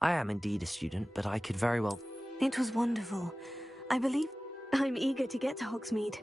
I am indeed a student, but I could very well... It was wonderful. I believe I'm eager to get to Hogsmeade.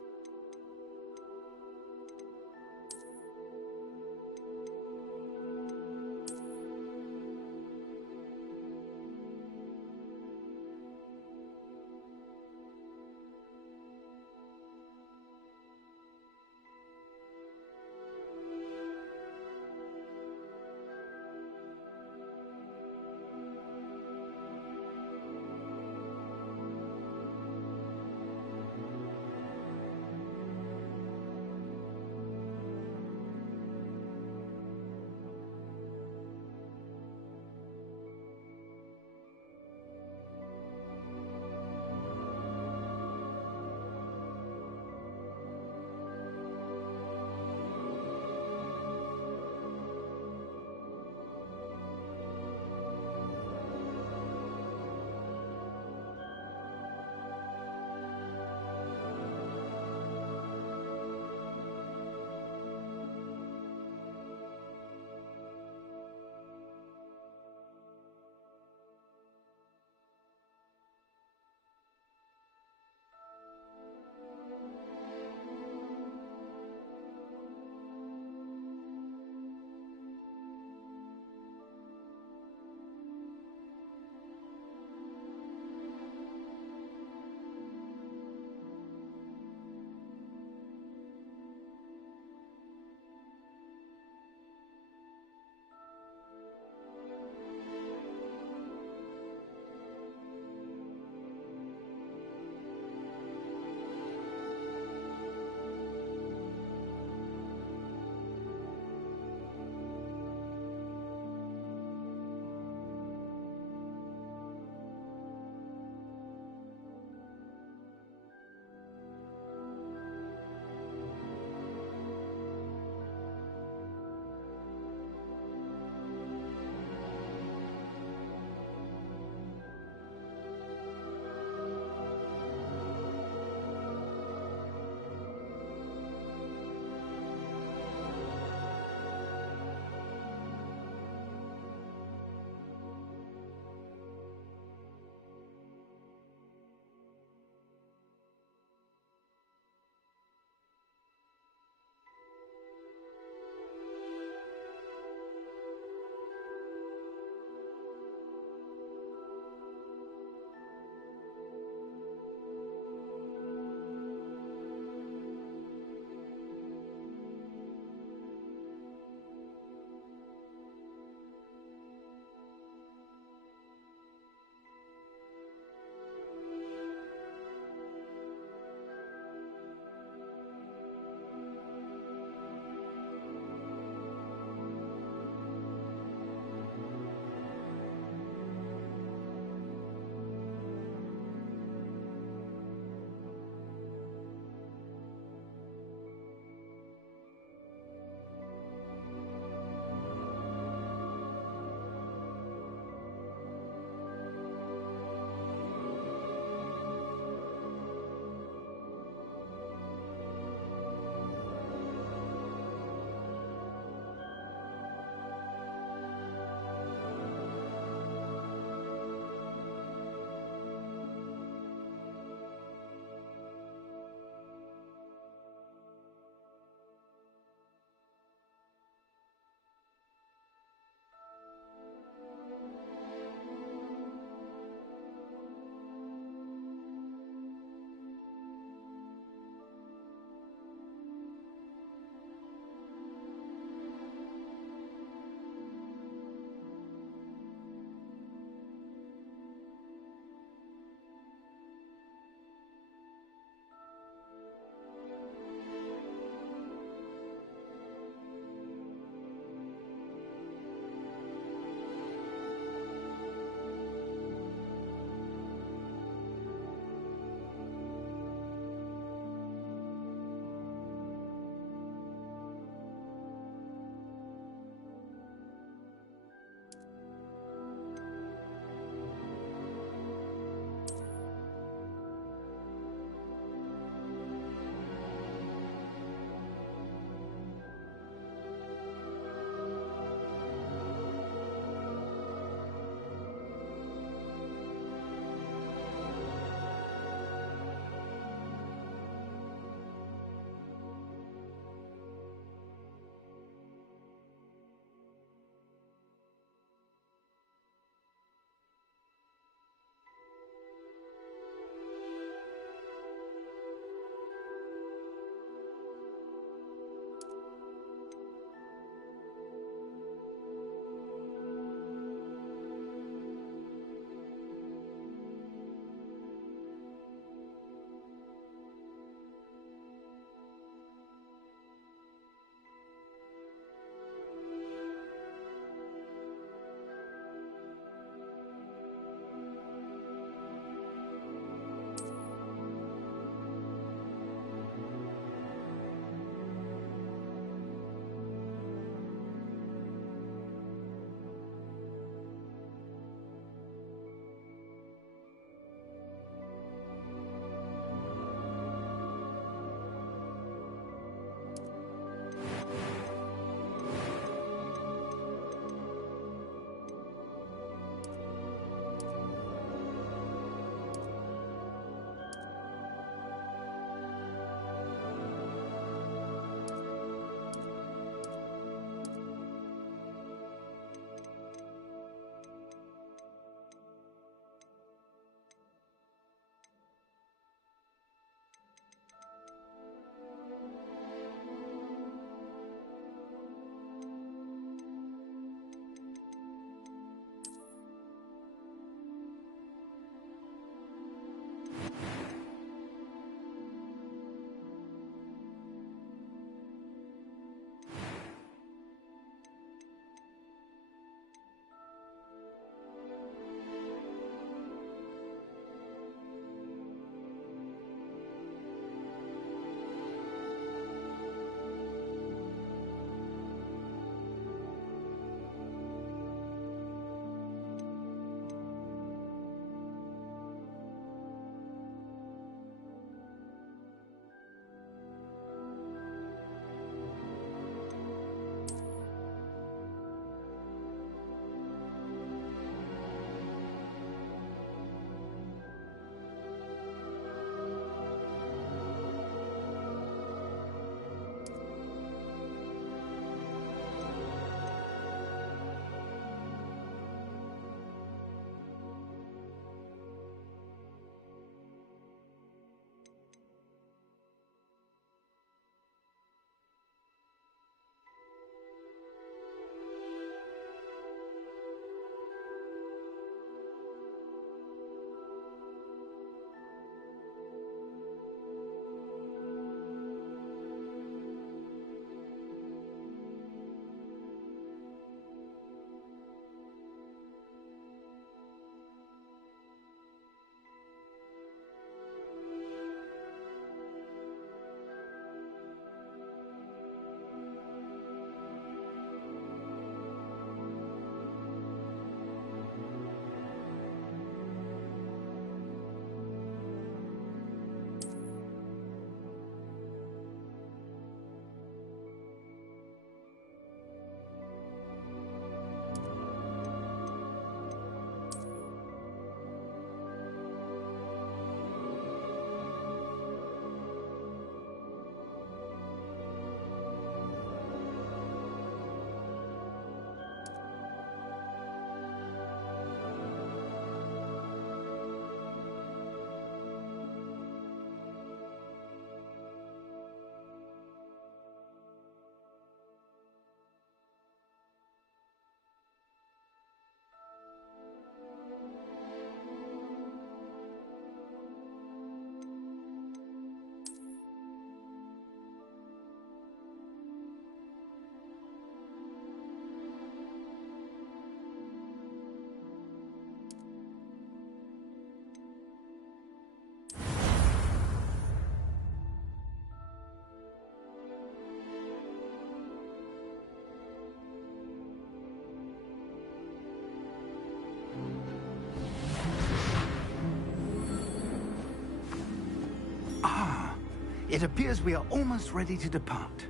It appears we are almost ready to depart.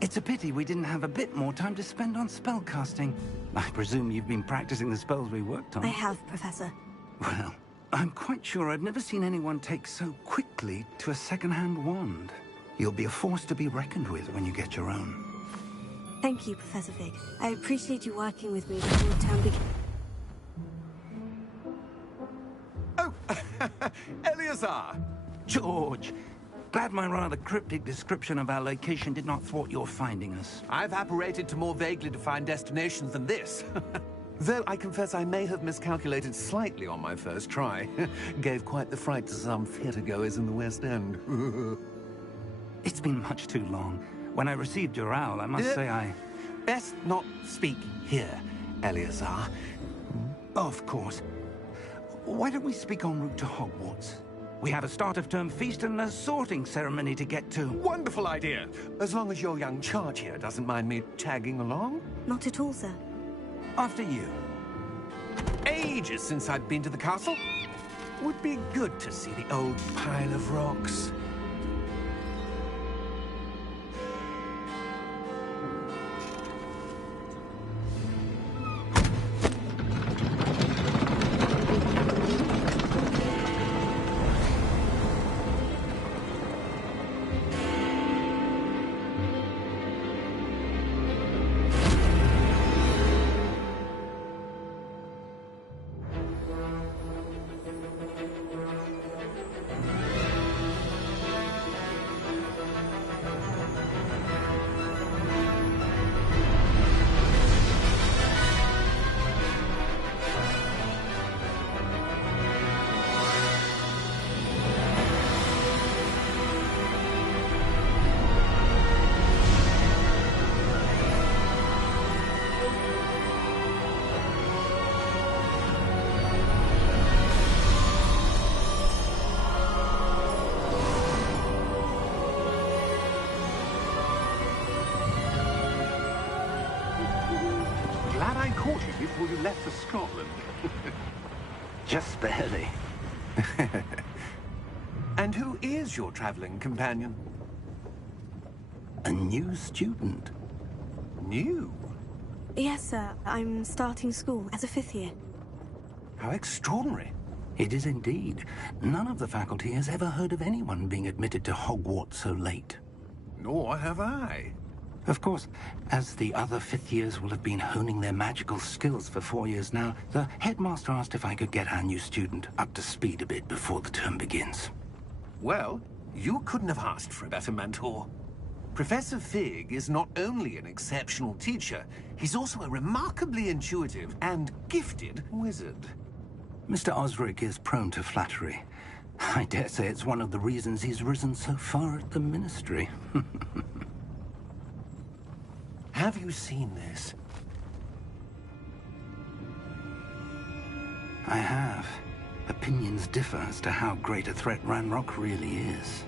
It's a pity we didn't have a bit more time to spend on spellcasting. I presume you've been practicing the spells we worked on. I have, Professor. Well, I'm quite sure I've never seen anyone take so quickly to a second-hand wand. You'll be a force to be reckoned with when you get your own. Thank you, Professor Fig. I appreciate you working with me before the term begins. Oh, Eleazar! George! Glad my rather cryptic description of our location did not thwart your finding us. I've apparated to more vaguely defined destinations than this. Though I confess I may have miscalculated slightly on my first try. Gave quite the fright to some theatregoers in the West End. It's been much too long. When I received your owl, I must say I... Best not speak here, Eleazar. Of course. Why don't we speak en route to Hogwarts? We have a start-of-term feast and a sorting ceremony to get to. Wonderful idea! As long as your young charge here doesn't mind me tagging along. Not at all, sir. After you. Ages since I'd been to the castle. Would be good to see the old pile of rocks. Glad I caught you before you left for Scotland. Just barely. And who is your traveling companion? A new student. New? Yes, sir. I'm starting school as a 5th year. How extraordinary. It is indeed. None of the faculty has ever heard of anyone being admitted to Hogwarts so late. Nor have I. Of course, as the other 5th years will have been honing their magical skills for 4 years now, the headmaster asked if I could get our new student up to speed a bit before the term begins. Well, you couldn't have asked for a better mentor. Professor Fig is not only an exceptional teacher, he's also a remarkably intuitive and gifted wizard. Mr. Osric is prone to flattery. I dare say it's one of the reasons he's risen so far at the Ministry. Have you seen this? I have. Opinions differ as to how great a threat Ranrock really is.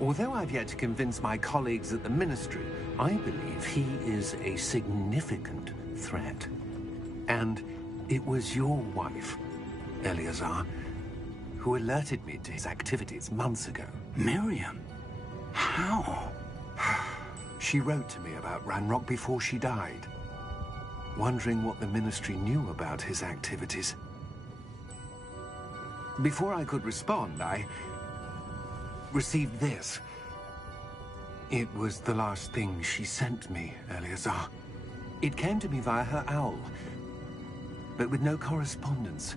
Although I've yet to convince my colleagues at the Ministry, I believe he is a significant threat. And it was your wife, Eleazar, who alerted me to his activities months ago. Miriam? How? She wrote to me about Ranrock before she died, wondering what the Ministry knew about his activities. Before I could respond, I received this. It was the last thing she sent me, Eleazar. It came to me via her owl, but with no correspondence.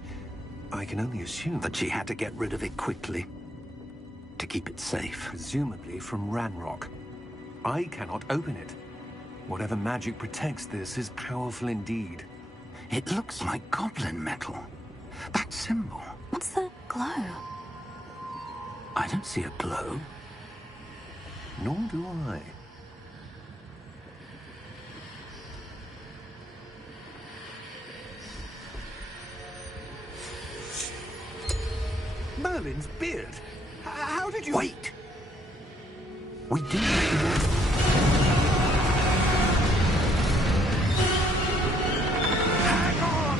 I can only assume That she had to get rid of it quickly, to keep it safe. presumably from Ranrock. I cannot open it. Whatever magic protects this is powerful indeed. It looks like goblin metal. That symbol. What's the glow? I don't see a glow. Nor do I. Merlin's beard. How did you... Wait! We do recognize... Hang on!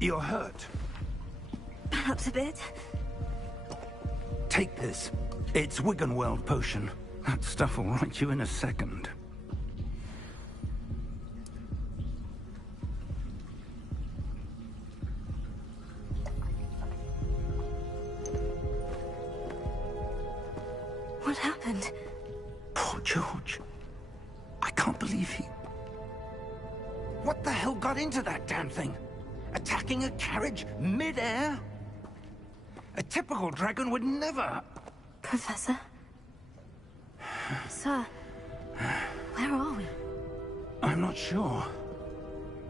You're hurt. Perhaps a bit. Take this. It's Wiggenweld potion. That stuff will right you in a second. What happened? Poor George. I can't believe he... What the hell got into that damn thing? Attacking a carriage mid-air? A typical dragon would never... Professor? Sir, where are we? I'm not sure.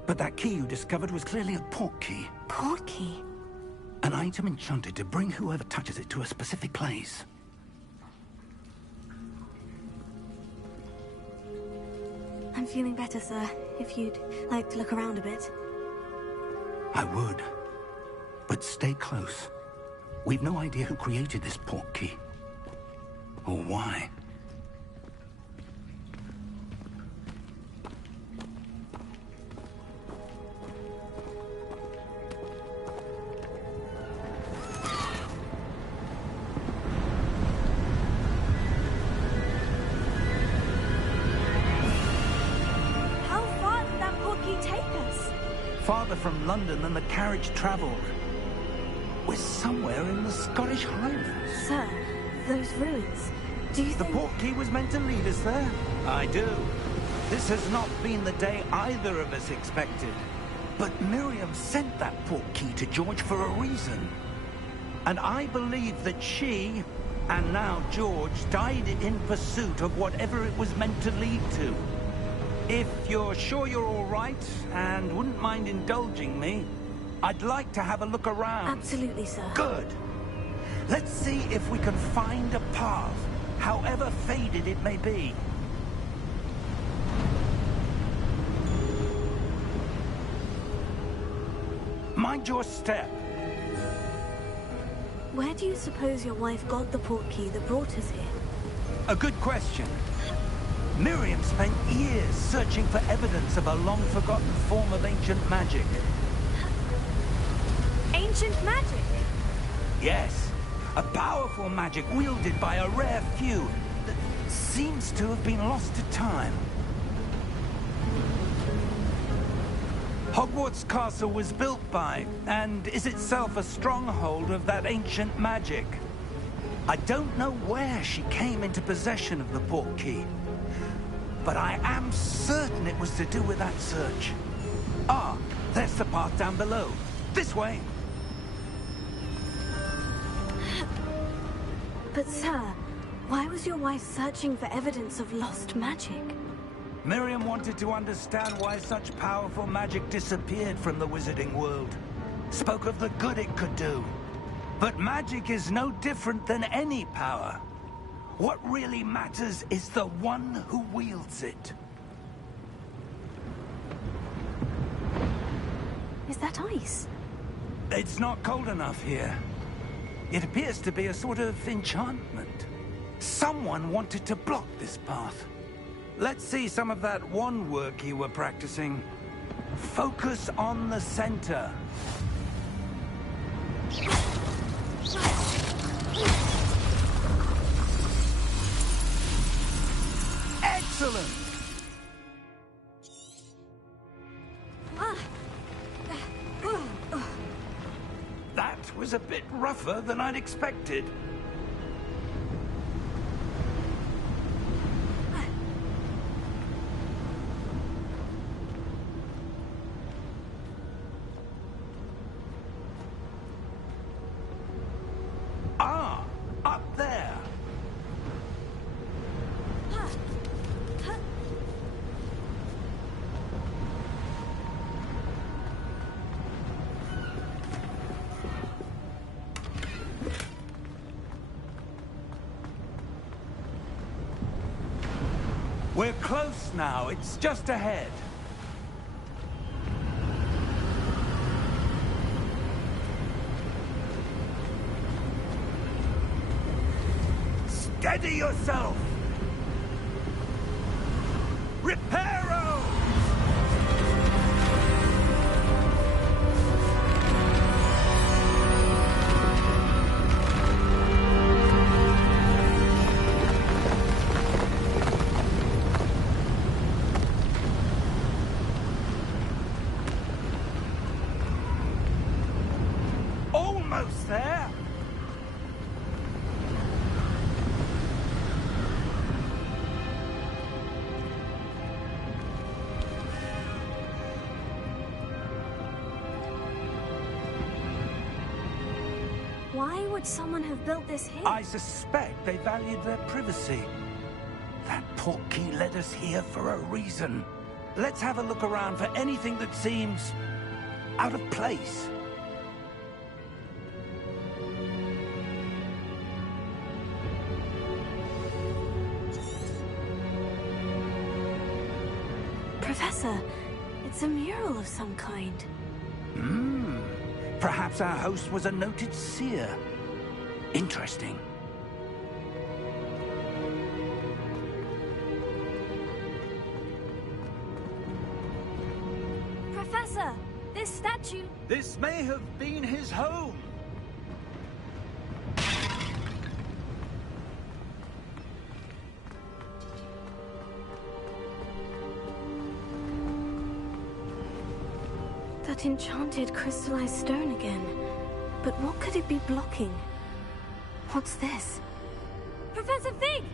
But that key you discovered was clearly a port key. Port key? An item enchanted to bring whoever touches it to a specific place. I'm feeling better, sir. If you'd like to look around a bit. I would. But stay close. We've no idea who created this port key. Or why. How far did that port key take us? Farther from London than the carriage travelled. We're somewhere in the Scottish Highlands. Sir, those ruins. Do you The think... port key was meant to lead us there? I do. This has not been the day either of us expected. But Miriam sent that port key to George for a reason. And I believe that she, and now George, died in pursuit of whatever it was meant to lead to. If you're sure you're all right, and wouldn't mind indulging me, I'd like to have a look around. Absolutely, sir. Good. Let's see if we can find a path, however faded it may be. Mind your step. Where do you suppose your wife got the port key that brought us here? A good question. Miriam spent years searching for evidence of a long-forgotten form of ancient magic. Ancient magic? Yes, a powerful magic wielded by a rare few that seems to have been lost to time. Hogwarts Castle was built by, and is itself a stronghold of that ancient magic. I don't know where she came into possession of the port key, but I am certain it was to do with that search. Ah, there's the path down below. This way. But sir, why was your wife searching for evidence of lost magic? Miriam wanted to understand why such powerful magic disappeared from the wizarding world. Spoke of the good it could do. But magic is no different than any power. What really matters is the one who wields it. Is that ice? It's not cold enough here. It appears to be a sort of enchantment. Someone wanted to block this path. Let's see some of that wand work you were practicing. Focus on the center. Excellent! That was a bit rougher than I'd expected. Ah, up there. We're close now. It's just ahead. Steady yourself! Reparo! almost there. Why would someone have built this here? I suspect they valued their privacy. That portkey led us here for a reason. Let's have a look around for anything that seems out of place. Professor, it's a mural of some kind. Perhaps our host was a noted seer. Interesting. Professor, this statue... This may have been his home. That enchanted crystallized stone again. But what could it be blocking? What's this? Professor Fig!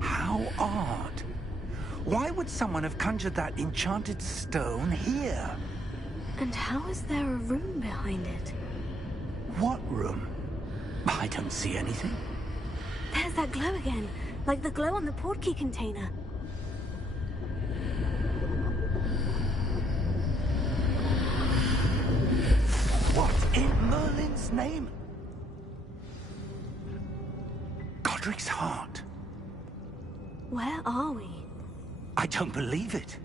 How odd. Why would someone have conjured that enchanted stone here? And how is there a room behind it? What room? I don't see anything. There's that glow again, like the glow on the portkey container. What in Merlin's name? Godric's heart. Where are we? I don't believe it.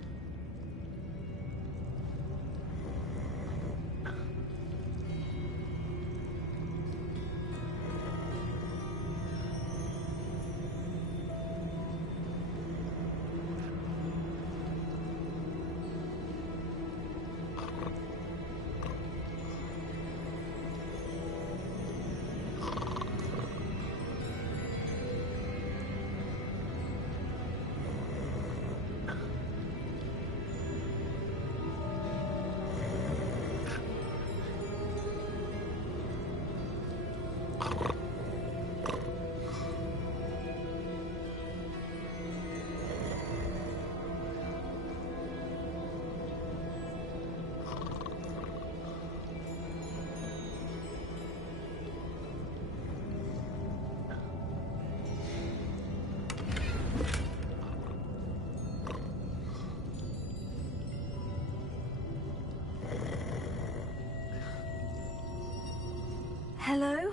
Hello?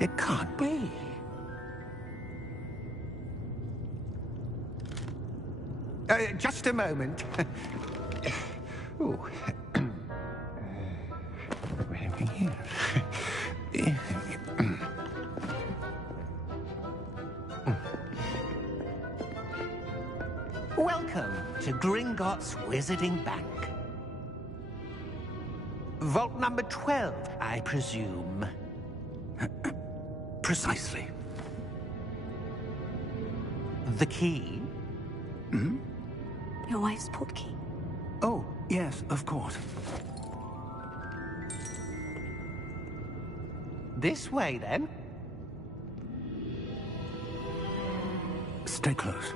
It can't be. Just a moment. Oh. Anything here? Welcome to Gringotts Wizarding Bank. Vault number 12, I presume. Precisely. The key? Your wife's portkey. Oh, yes, of course. This way, then. Stay close.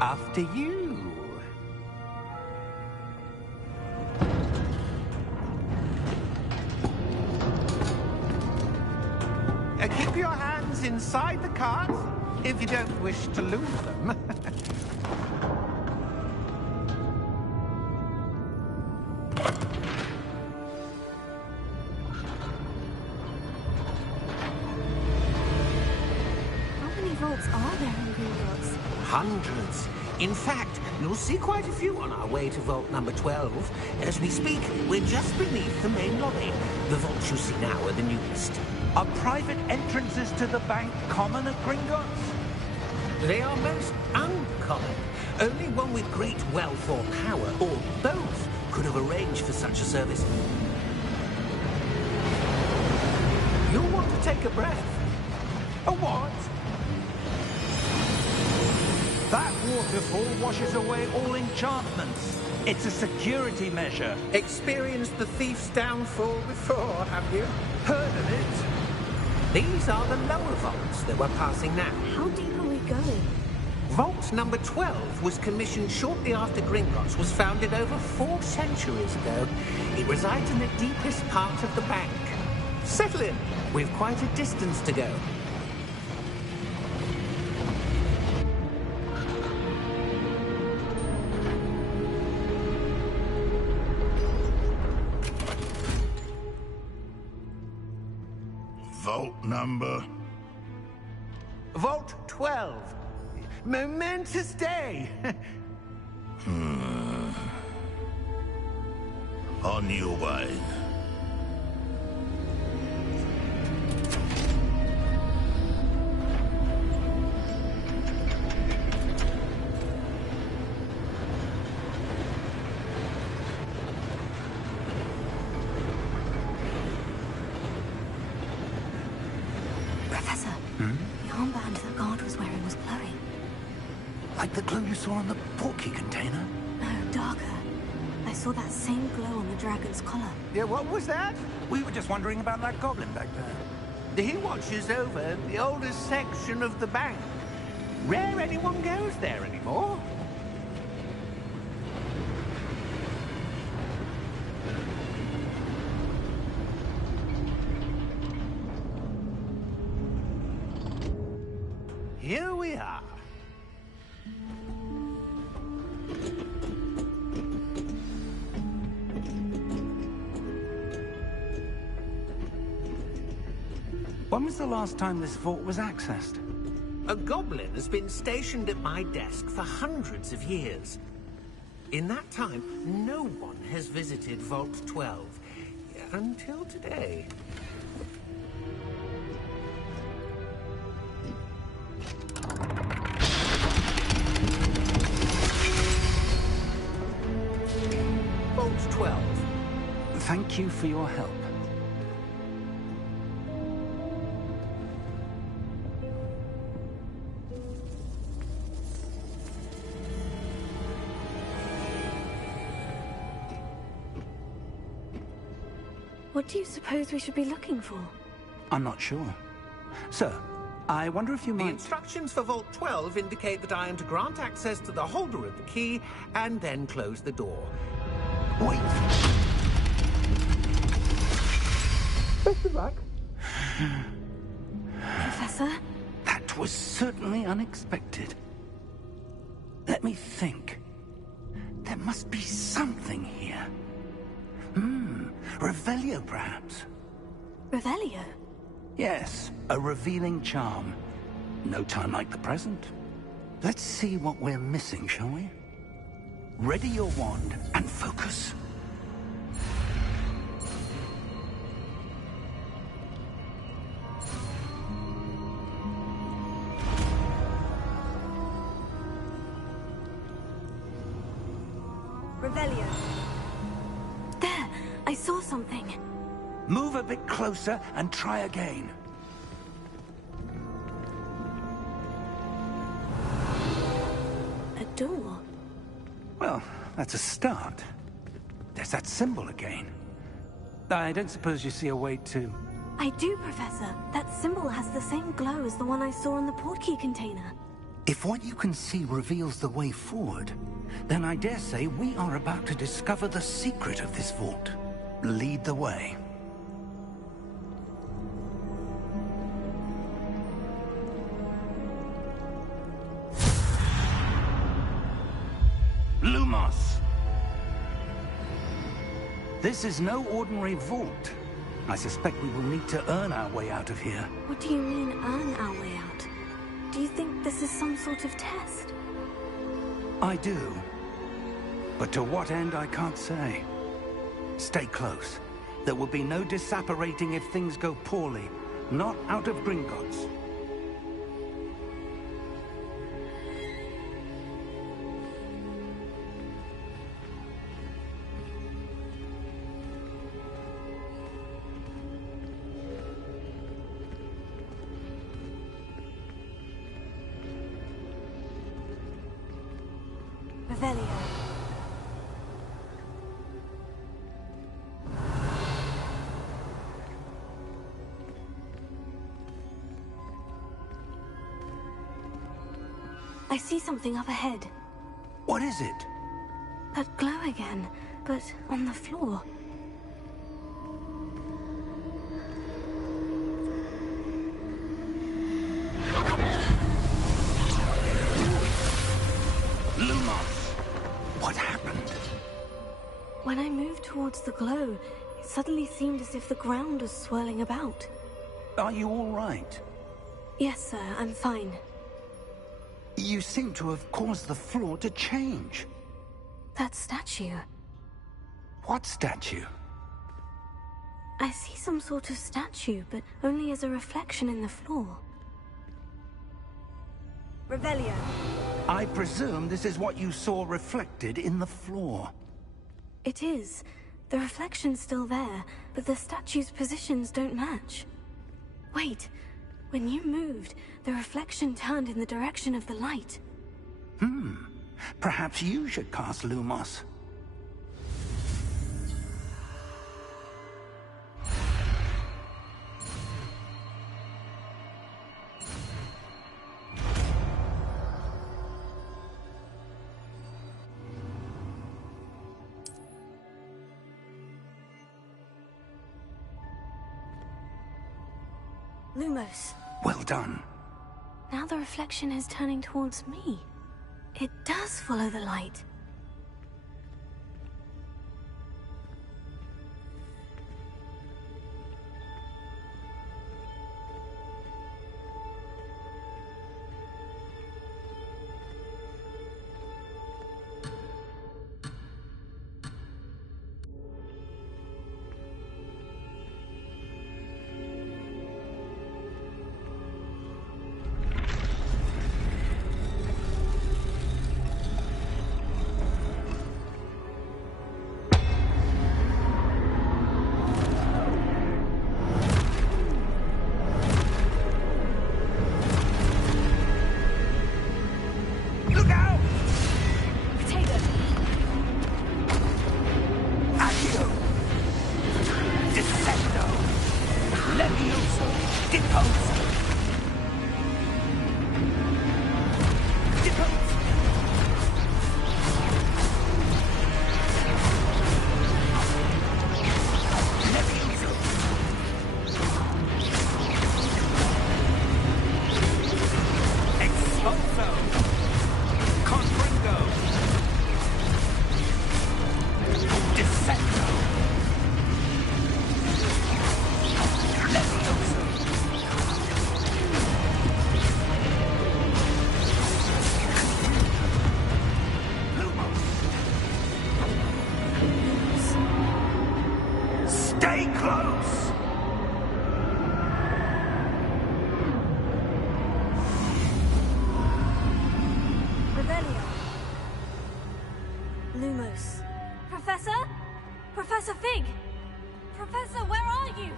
After you. Keep your hands inside the cart if you don't wish to lose them. Hundreds. In fact, you'll see quite a few on our way to vault number 12. As we speak, we're just beneath the main lobby. The vaults you see now are the newest. Are private entrances to the bank common at Gringotts? They are most uncommon. Only one with great wealth or power, or both, could have arranged for such a service. You'll want to take a breath. A what? That waterfall washes away all enchantments. It's a security measure. Experienced the thief's downfall before, have you? Heard of it? These are the lower vaults that we're passing now. How deep are we going? Vault number 12 was commissioned shortly after Gringotts was founded over 4 centuries ago. It resides in the deepest part of the bank. Settle in. We've quite a distance to go. Vault number? Vault 12. Momentous day. On your way. Professor, the armband the guard was wearing was glowing. Like the glow you saw on the portkey container? No, darker. I saw that same glow on the dragon's collar. Yeah, what was that? We were just wondering about that goblin back there. He watches over the oldest section of the bank. Rare anyone goes there anymore. Here we are. When was the last time this vault was accessed? A goblin has been stationed at my desk for hundreds of years. In that time, no one has visited Vault 12. Until today. Vault 12. Thank you for your help. What do you suppose we should be looking for? I'm not sure. Sir, I wonder if you The might... instructions for Vault 12 indicate that I am to grant access to the holder of the key and then close the door. Wait! Best of luck. Professor? That was certainly unexpected. Let me think. There must be something here. Revelio, perhaps? Revelio? Yes, a revealing charm. No time like the present. Let's see what we're missing, shall we? Ready your wand and focus. Revelio. There! I saw something. Move a bit closer and try again. A door. Well, that's a start. There's that symbol again. I don't suppose you see a way to... I do, Professor. That symbol has the same glow as the one I saw in the portkey container. If what you can see reveals the way forward, then I dare say we are about to discover the secret of this vault. Lead the way. Lumos! This is no ordinary vault. I suspect we will need to earn our way out of here. What do you mean, earn our way out? Do you think this is some sort of test? I do. But to what end, I can't say. Stay close. There will be no disapparating if things go poorly. Not out of Gringotts. Revelio. I see something up ahead. What is it? That glow again, but on the floor. Lumos! What happened? When I moved towards the glow, it suddenly seemed as if the ground was swirling about. Are you all right? Yes, sir, I'm fine. You seem to have caused the floor to change. That statue. What statue? I see some sort of statue, but only as a reflection in the floor. Revelio. I presume this is what you saw reflected in the floor. It is. The reflection's still there, but the statue's positions don't match. Wait. When you moved, the reflection turned in the direction of the light. Perhaps you should cast Lumos. Lumos. Well done. Now the reflection is turning towards me. It does follow the light. Lumos. Professor? Professor Fig! Professor, where are you?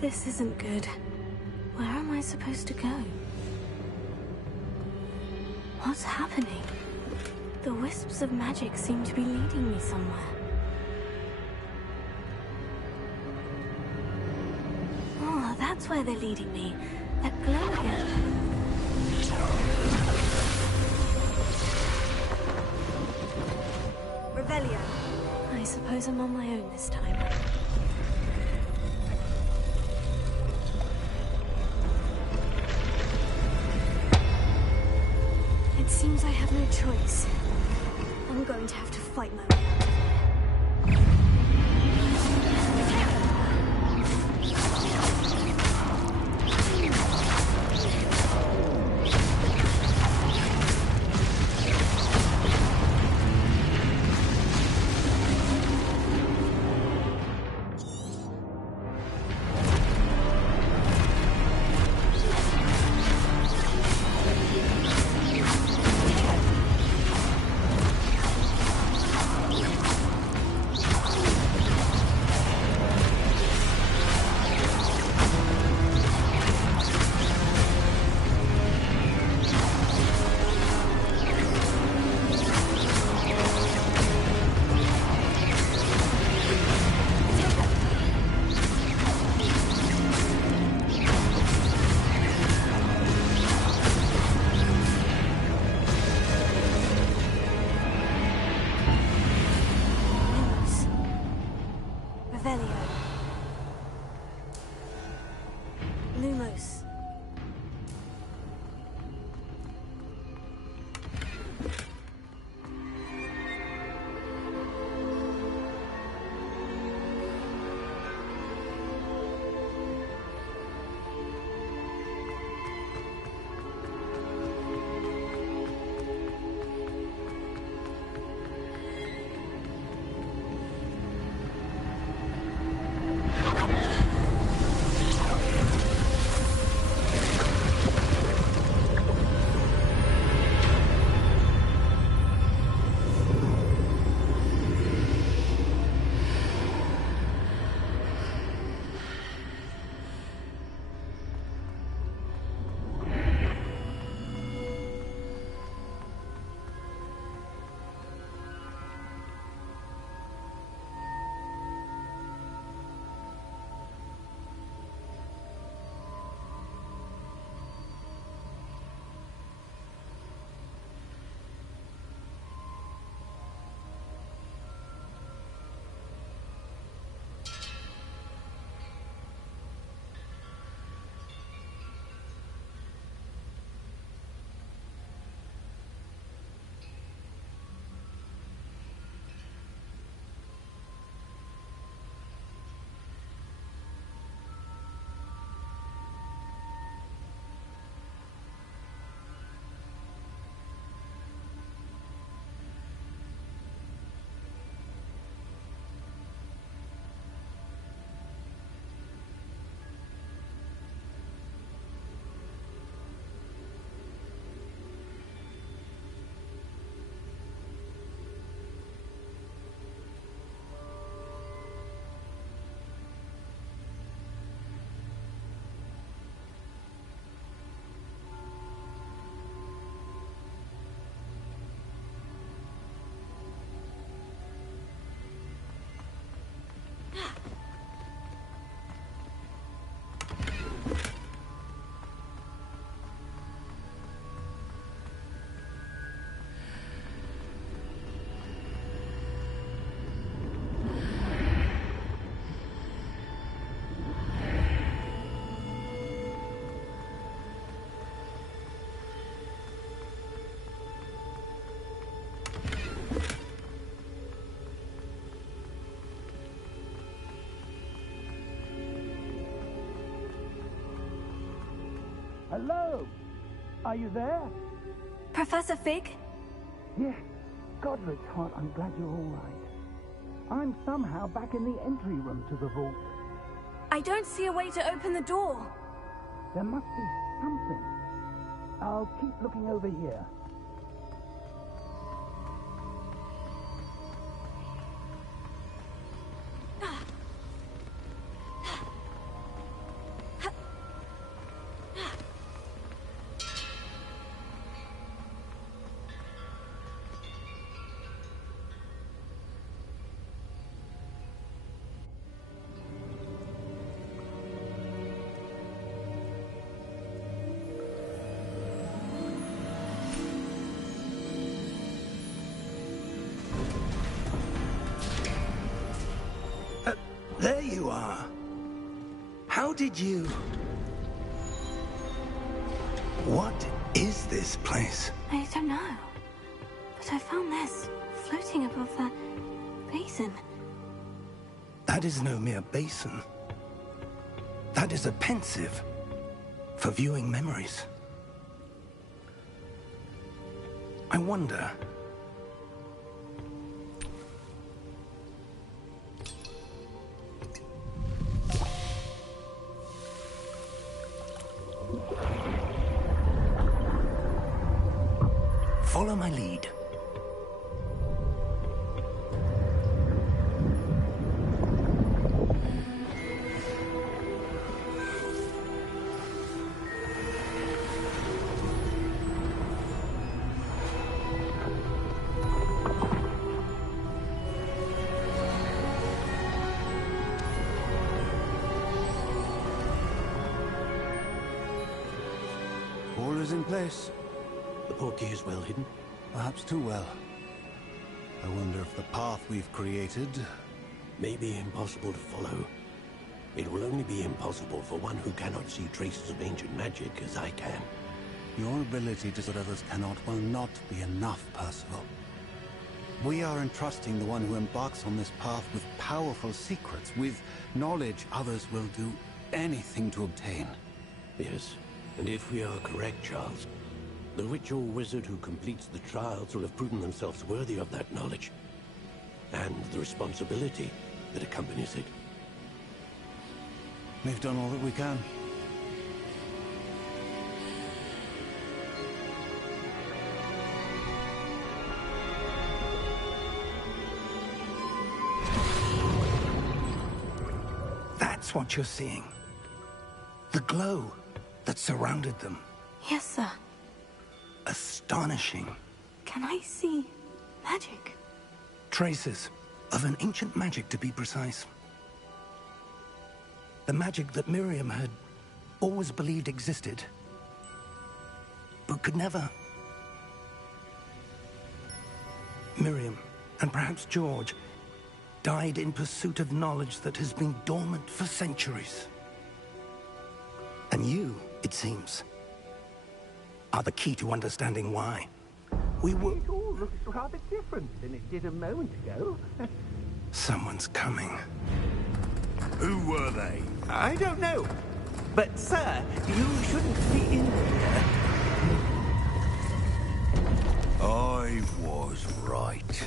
This isn't good. Where am I supposed to go? What's happening? The wisps of magic seem to be leading me somewhere. Oh, that's where they're leading me. That glow again. Revelio. I suppose I'm on my own this time. It seems I have no choice. I'm going to have to fight my way out of here. Revelio. Lumos. Hello? Are you there? Professor Fig? Yeah. Godric's heart, I'm glad you're all right. I'm somehow back in the entry room to the vault. I don't see a way to open the door. There must be something. I'll keep looking over here. There you are. How did you... What is this place? I don't know. But I found this floating above that basin. That is no mere basin. That is a pensive for viewing memories. I wonder... Follow my lead. All is in place. The portkey is well hidden. Perhaps too well. I wonder if the path we've created may be impossible to follow. It will only be impossible for one who cannot see traces of ancient magic as I can. Your ability to see what others cannot will not be enough, Percival. We are entrusting the one who embarks on this path with powerful secrets, with knowledge others will do anything to obtain. Yes, and if we are correct, Charles, the witch or wizard who completes the trials will have proven themselves worthy of that knowledge, and the responsibility that accompanies it. We've done all that we can. That's what you're seeing. The glow that surrounded them. Yes, sir. Astonishing. Can I see magic? Traces of an ancient magic, to be precise. The magic that Miriam had always believed existed, but could never. Miriam, and perhaps George, died in pursuit of knowledge that has been dormant for centuries. And you, it seems, are the key to understanding why. We were... It all looks rather different than it did a moment ago. Someone's coming. Who were they? I don't know. But, sir, you shouldn't be in here. I was right.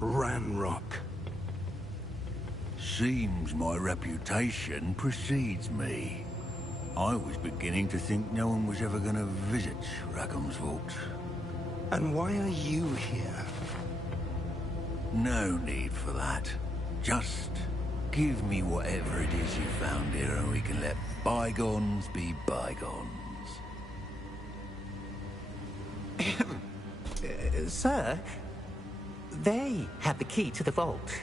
Ranrock. Seems my reputation precedes me. I was beginning to think no one was ever going to visit Rackham's vault. And why are you here? No need for that. Just give me whatever it is you found here and we can let bygones be bygones. Sir, they have the key to the vault.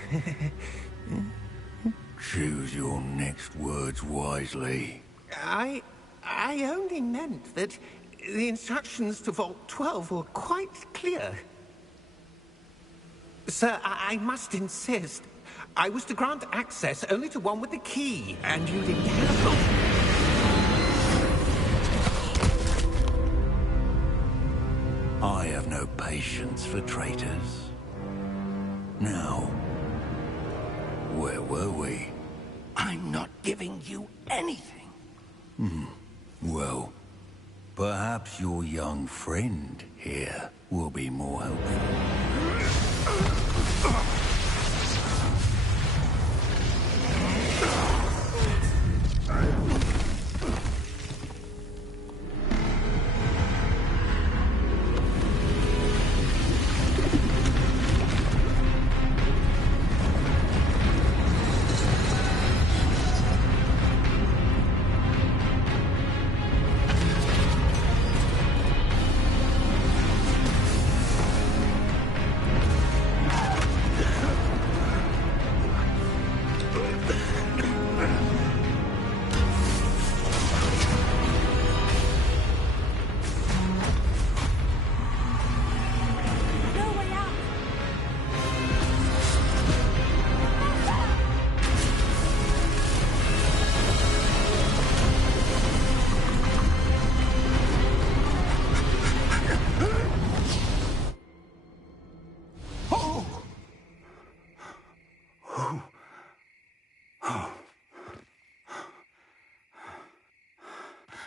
Choose your next words wisely. I only meant that the instructions to Vault 12 were quite clear. Sir, I must insist. I was to grant access only to one with the key, and you didn't have them. I have no patience for traitors. Now, where were we? I'm not giving you anything. Well, perhaps your young friend here will be more helpful.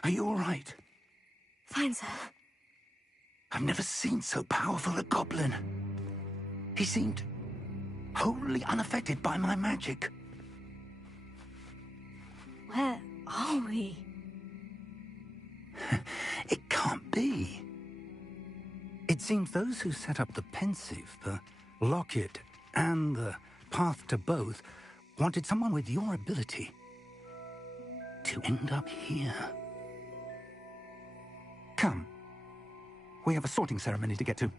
Are you all right? Fine, sir. I've never seen so powerful a goblin. He seemed wholly unaffected by my magic. Where are we? It can't be. It seems those who set up the pensive, the locket, and the path to both wanted someone with your ability to end up here. Come. We have a sorting ceremony to get to.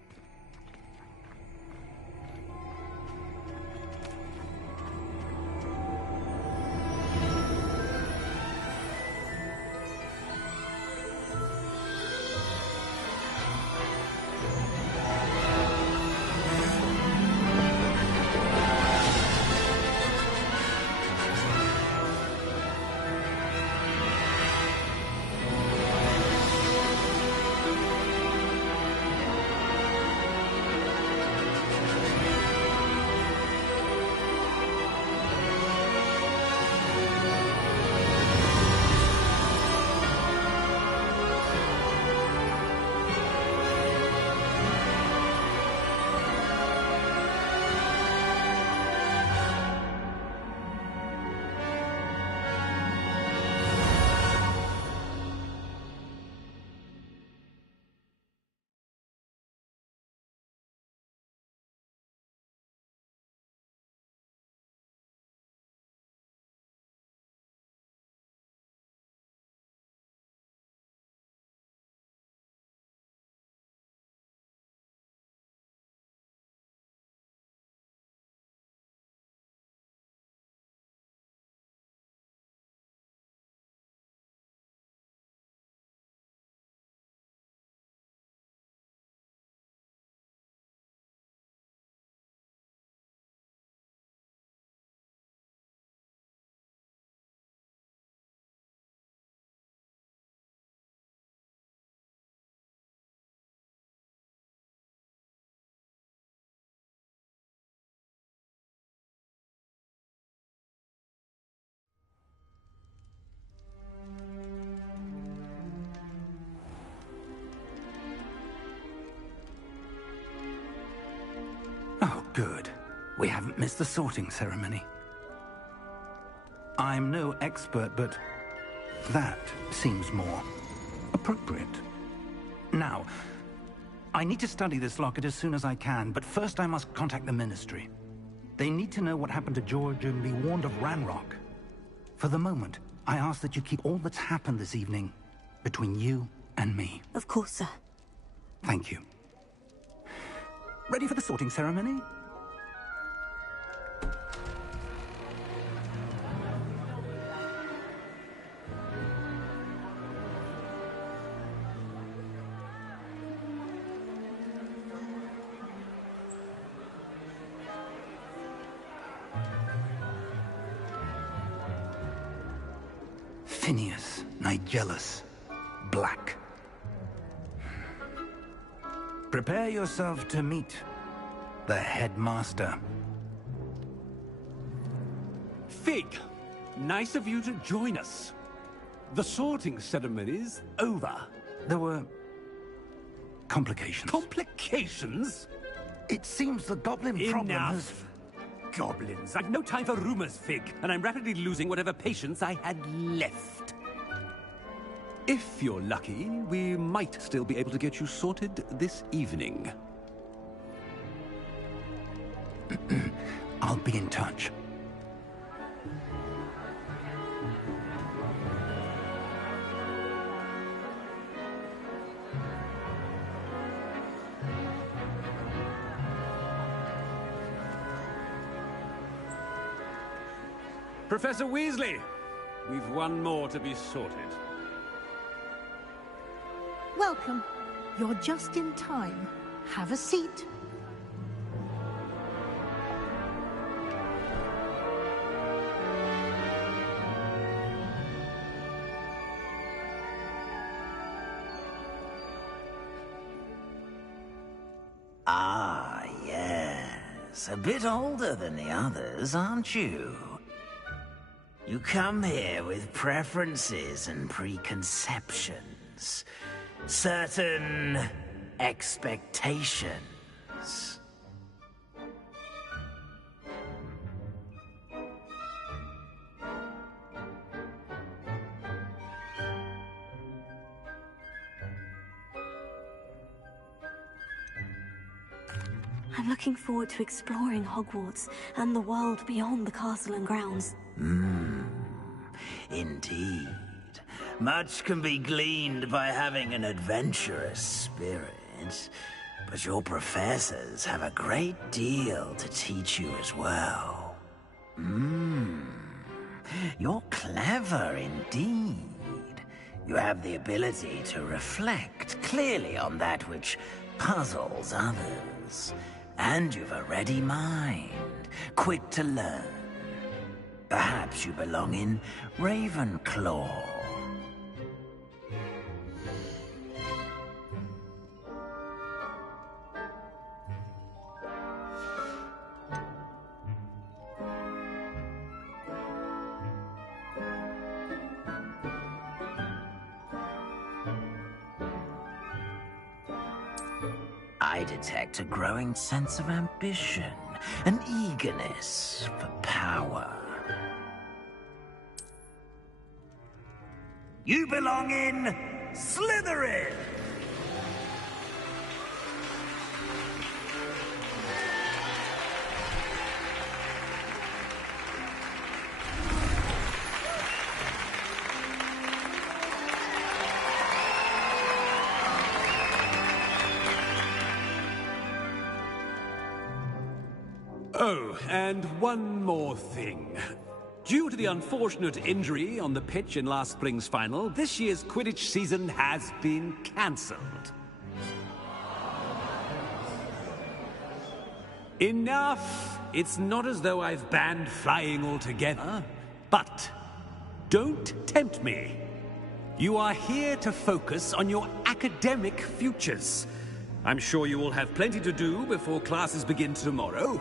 We haven't missed the sorting ceremony. I'm no expert, but that seems more appropriate. Now, I need to study this locket as soon as I can, but first I must contact the Ministry. They need to know what happened to George and be warned of Ranrock. For the moment, I ask that you keep all that's happened this evening between you and me. Of course, sir. Thank you. Ready for the sorting ceremony? Phineas, Nigellus, Black. Prepare yourself to meet the headmaster. Fig, nice of you to join us. The sorting ceremony's over. There were complications. Complications? It seems the goblin problem has... Enough! Goblins. I've no time for rumors, Fig, and I'm rapidly losing whatever patience I had left. If you're lucky, we might still be able to get you sorted this evening. I'll be in touch. Professor Weasley, we've one more to be sorted. Welcome. You're just in time. Have a seat. Ah, yes. A bit older than the others, aren't you? You come here with preferences and preconceptions. Certain expectations. I'm looking forward to exploring Hogwarts and the world beyond the castle and grounds. Indeed. Much can be gleaned by having an adventurous spirit, but your professors have a great deal to teach you as well. You're clever indeed. You have the ability to reflect clearly on that which puzzles others. And you've a ready mind, quick to learn. Perhaps you belong in Ravenclaw. I detect a growing sense of ambition, an eagerness for power. You belong in Slytherin! Oh, and one more thing. Due to the unfortunate injury on the pitch in last spring's final, this year's Quidditch season has been cancelled. Enough! It's not as though I've banned flying altogether, but don't tempt me. You are here to focus on your academic futures. I'm sure you will have plenty to do before classes begin tomorrow.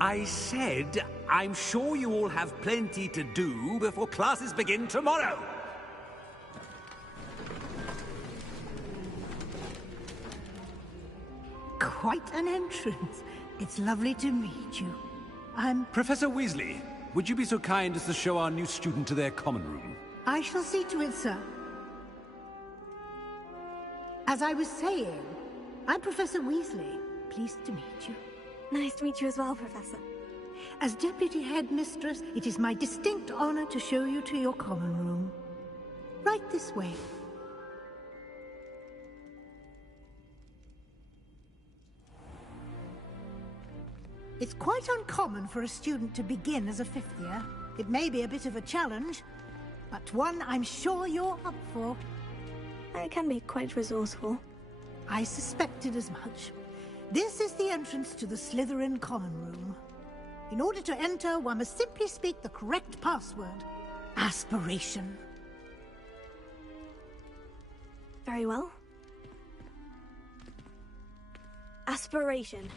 I said, I'm sure you all have plenty to do before classes begin tomorrow. Quite an entrance. It's lovely to meet you. I'm... Professor Weasley, would you be so kind as to show our new student to their common room? I shall see to it, sir. As I was saying, I'm Professor Weasley. Pleased to meet you. Nice to meet you as well, Professor. As Deputy Headmistress, it is my distinct honor to show you to your common room. Right this way. It's quite uncommon for a student to begin as a fifth year. It may be a bit of a challenge, but one I'm sure you're up for. I can be quite resourceful. I suspected as much. This is the entrance to the Slytherin common room. In order to enter, one must simply speak the correct password. Aspiration. Very well. Aspiration.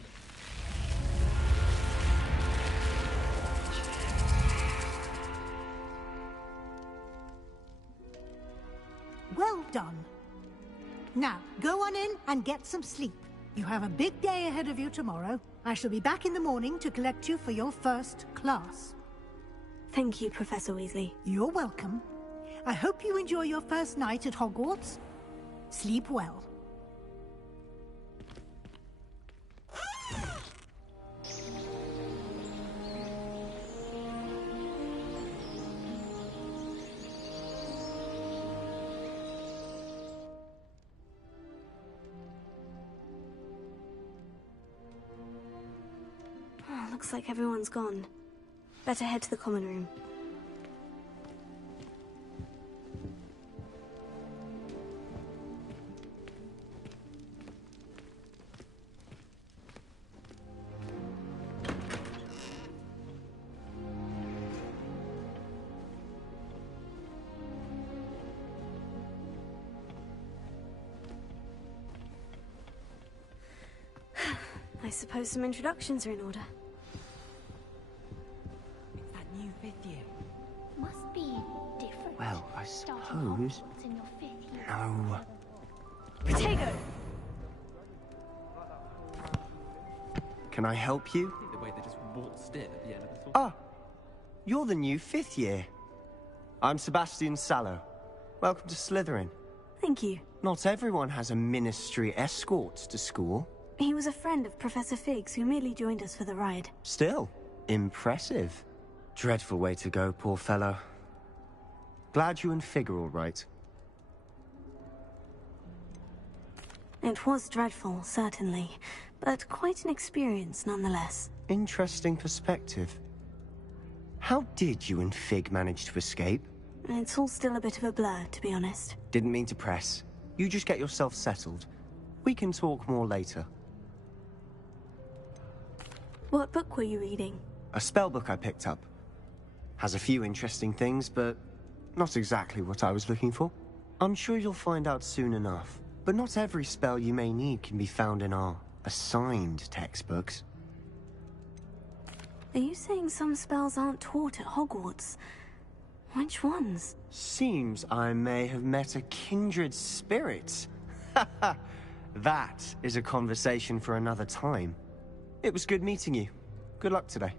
Well done. Now, go on in and get some sleep. You have a big day ahead of you tomorrow. I shall be back in the morning to collect you for your first class. Thank you, Professor Weasley. You're welcome. I hope you enjoy your first night at Hogwarts. Sleep well. Looks like everyone's gone. Better head to the common room. I suppose some introductions are in order. Must be different. Well, I suppose... No. Protego! Can I help you? The way they just waltzed in at the end of the talk. Ah! You're the new 5th year. I'm Sebastian Sallow. Welcome to Slytherin. Thank you. Not everyone has a ministry escort to school. He was a friend of Professor Fig's who merely joined us for the ride. Still, impressive. Dreadful way to go, poor fellow. Glad you and Fig are all right. It was dreadful, certainly, but quite an experience nonetheless. Interesting perspective. How did you and Fig manage to escape? It's all still a bit of a blur, to be honest. Didn't mean to press. You just get yourself settled. We can talk more later. What book were you reading? A spell book I picked up. Has a few interesting things, but not exactly what I was looking for. I'm sure you'll find out soon enough. But not every spell you may need can be found in our assigned textbooks. Are you saying some spells aren't taught at Hogwarts? Which ones? Seems I may have met a kindred spirit. That is a conversation for another time. It was good meeting you. Good luck today.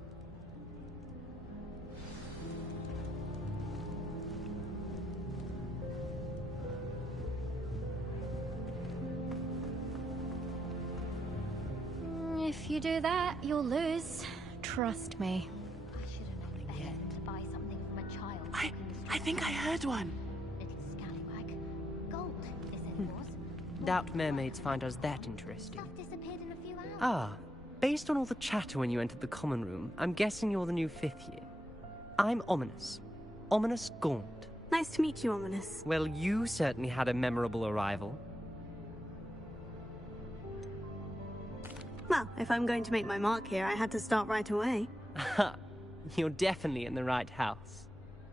If you do that, you'll lose. Trust me. I should have known better to buy something from a child. I think I heard one. Little scallywag. Gold, is it yours? Doubt mermaids find us that interesting. Stuff disappeared in a few hours. Ah, based on all the chatter when you entered the common room, I'm guessing you're the new 5th year. I'm Ominous. Ominous Gaunt. Nice to meet you, Ominous. Well, you certainly had a memorable arrival. Well, if I'm going to make my mark here, I had to start right away. Ha! You're definitely in the right house.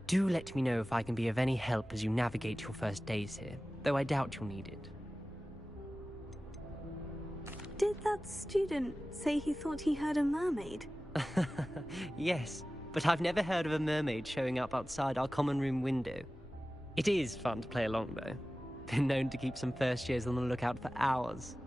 Do let me know if I can be of any help as you navigate your first days here, though I doubt you'll need it. Did that student say he thought he heard a mermaid? Yes, but I've never heard of a mermaid showing up outside our common room window. It is fun to play along, though. Been known to keep some first years on the lookout for hours.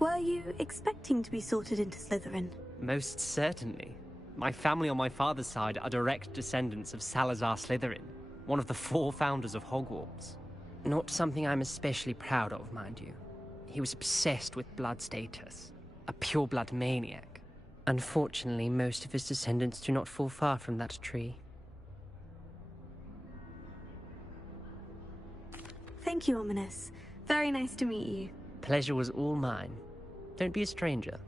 Were you expecting to be sorted into Slytherin? Most certainly. My family on my father's side are direct descendants of Salazar Slytherin, one of the 4 founders of Hogwarts. Not something I'm especially proud of, mind you. He was obsessed with blood status, a pure-blood maniac. Unfortunately, most of his descendants do not fall far from that tree. Thank you, Ominous. Very nice to meet you. Pleasure was all mine. Don't be a stranger.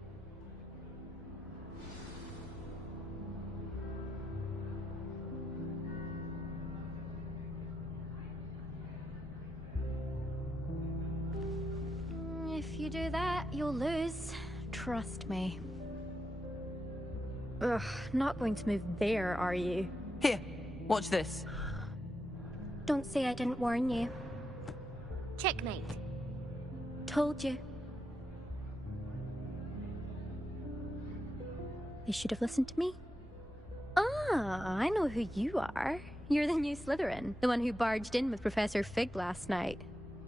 If you do that, you'll lose. Trust me. Ugh, not going to move there, are you? Here, watch this. Don't say I didn't warn you. Checkmate. Told you. They should have listened to me. Ah, I know who you are. You're the new Slytherin, the one who barged in with Professor Fig last night.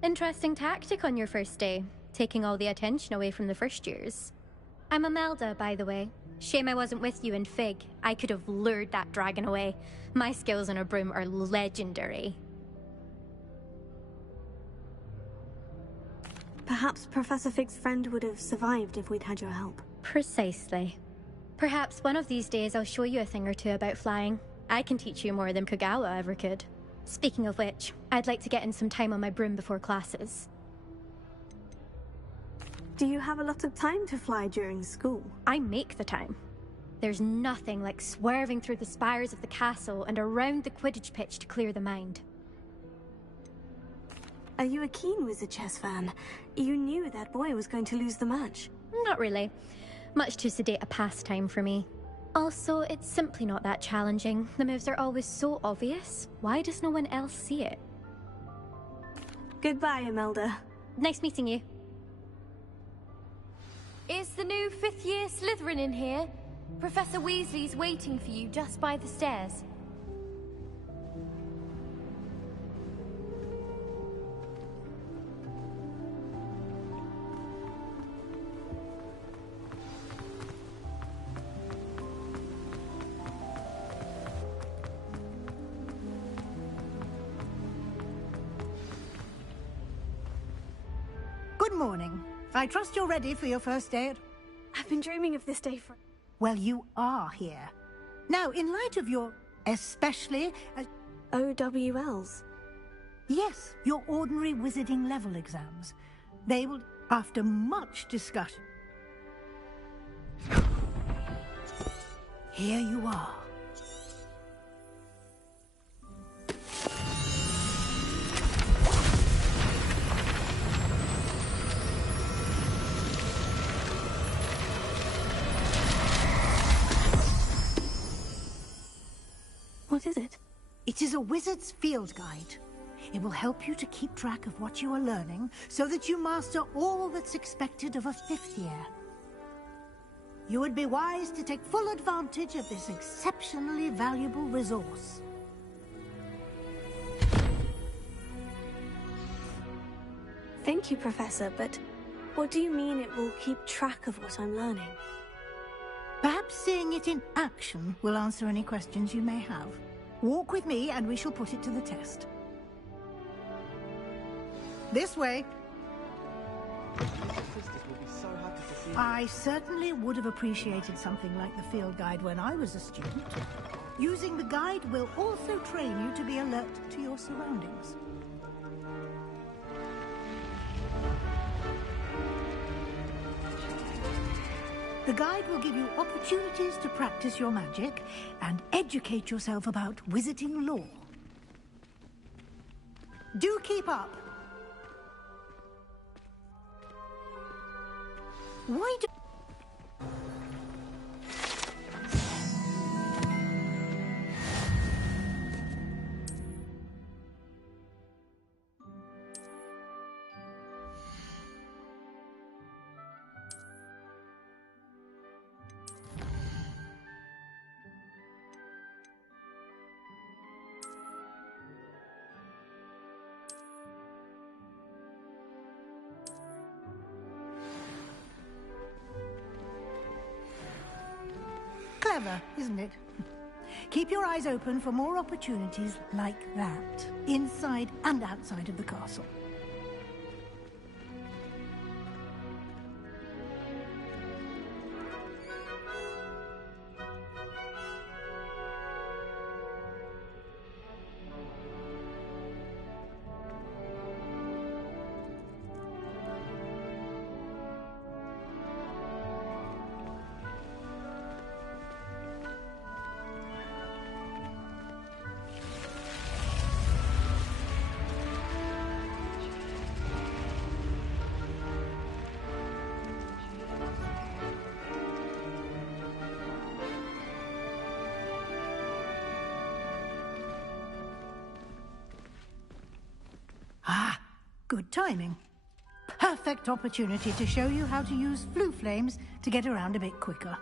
Interesting tactic on your first day, taking all the attention away from the first years. I'm Imelda, by the way. Shame I wasn't with you in Fig. I could have lured that dragon away. My skills on a broom are legendary. Perhaps Professor Fig's friend would have survived if we'd had your help. Precisely. Perhaps one of these days I'll show you a thing or two about flying. I can teach you more than Kogawa ever could. Speaking of which, I'd like to get in some time on my broom before classes. Do you have a lot of time to fly during school? I make the time. There's nothing like swerving through the spires of the castle and around the Quidditch pitch to clear the mind. Are you a keen Wizard chess fan? You knew that boy was going to lose the match. Not really. Much too sedate a pastime for me. Also, it's simply not that challenging. The moves are always so obvious. Why does no one else see it? Goodbye, Imelda. Nice meeting you. Is the new 5th year Slytherin in here? Professor Weasley's waiting for you just by the stairs. Good morning. I trust you're ready for your first day at... I've been dreaming of this day for... Well, you are here. Now, in light of your... especially... OWLs? Yes, your ordinary wizarding level exams. They will, after much discussion... Here you are. What is it? It is a wizard's field guide. It will help you to keep track of what you are learning so that you master all that's expected of a 5th year. You would be wise to take full advantage of this exceptionally valuable resource. Thank you, Professor, but what do you mean it will keep track of what I'm learning? Perhaps seeing it in action will answer any questions you may have. Walk with me and we shall put it to the test. This way. I certainly would have appreciated something like the field guide when I was a student. Using the guide will also train you to be alert to your surroundings. The guide will give you opportunities to practice your magic and educate yourself about wizarding lore. Do keep up! Why do... Clever, isn't it? Keep your eyes open for more opportunities like that, inside and outside of the castle. Ah, good timing. Perfect opportunity to show you how to use flue flames to get around a bit quicker.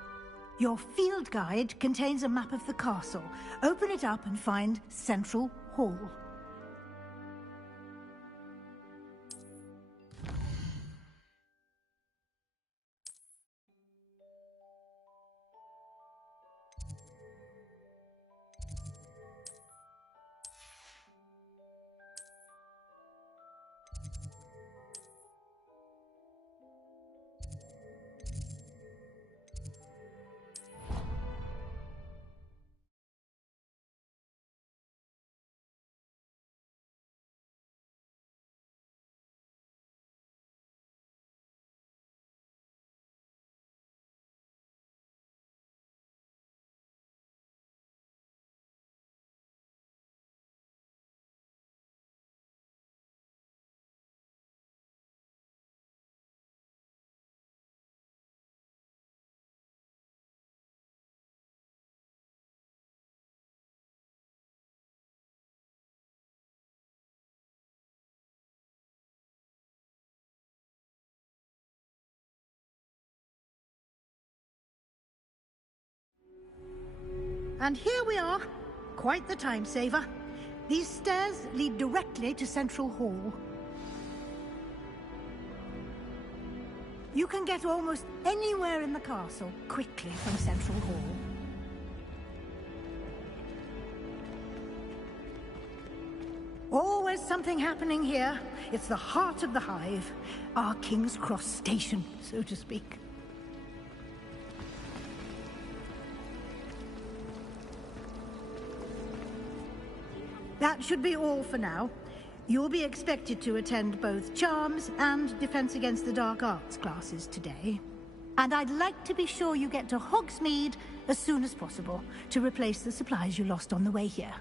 Your field guide contains a map of the castle. Open it up and find Central Hall. And here we are. Quite the time saver. These stairs lead directly to Central Hall. You can get almost anywhere in the castle quickly from Central Hall. Always something happening here. It's the heart of the Hive. Our King's Cross station, so to speak. That should be all for now. You'll be expected to attend both Charms and Defense Against the Dark Arts classes today. And I'd like to be sure you get to Hogsmeade as soon as possible to replace the supplies you lost on the way here.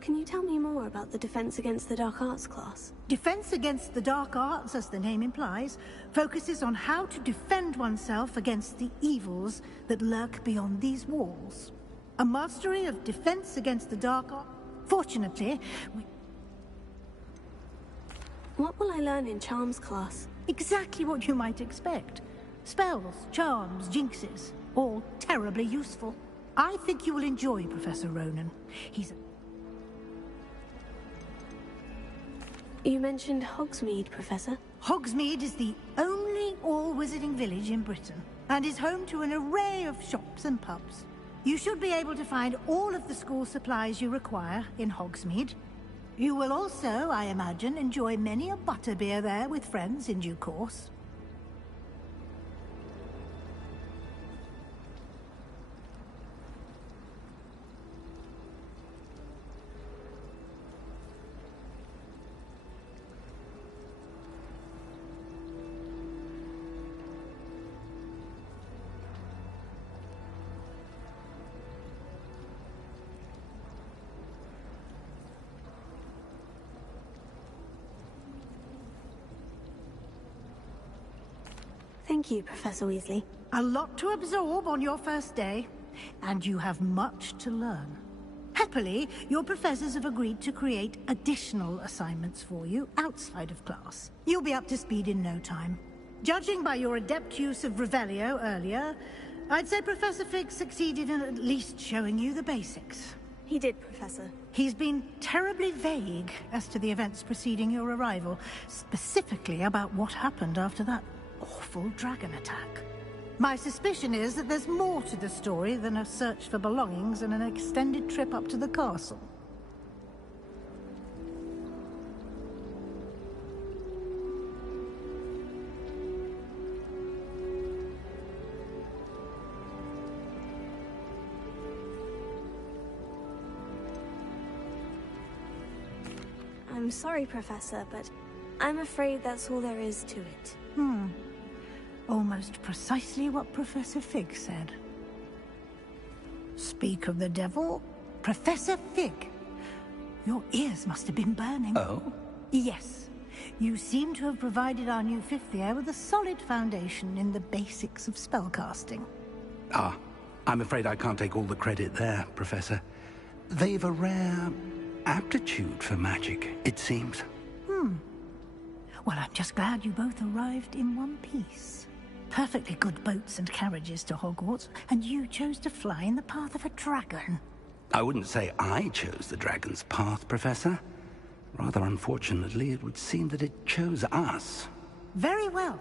Can you tell me more about the Defense Against the Dark Arts class? Defense Against the Dark Arts, as the name implies, focuses on how to defend oneself against the evils that lurk beyond these walls. A mastery of Defense Against the Dark Arts. Fortunately, What will I learn in Charms class? Exactly what you might expect. Spells, charms, jinxes, all terribly useful. I think you will enjoy Professor Ronan. You mentioned Hogsmeade, Professor. Hogsmeade is the only all-wizarding village in Britain, and is home to an array of shops and pubs. You should be able to find all of the school supplies you require in Hogsmeade. You will also, I imagine, enjoy many a butterbeer there with friends in due course. Thank you, Professor Weasley. A lot to absorb on your first day, and you have much to learn. Happily, your professors have agreed to create additional assignments for you outside of class. You'll be up to speed in no time. Judging by your adept use of Revelio earlier, I'd say Professor Fig succeeded in at least showing you the basics. He did, Professor. He's been terribly vague as to the events preceding your arrival, specifically about what happened after that awful dragon attack. My suspicion is that there's more to the story than a search for belongings and an extended trip up to the castle. I'm sorry, Professor, but I'm afraid that's all there is to it. Almost precisely what Professor Fig said. Speak of the devil, Professor Fig. Your ears must have been burning. Oh? Yes. You seem to have provided our new fifth year with a solid foundation in the basics of spellcasting. Ah, I'm afraid I can't take all the credit there, Professor. They've a rare aptitude for magic, it seems. Well, I'm just glad you both arrived in one piece. Perfectly good boats and carriages to Hogwarts, and you chose to fly in the path of a dragon. I wouldn't say I chose the dragon's path, Professor. Rather unfortunately, it would seem that it chose us. Very well.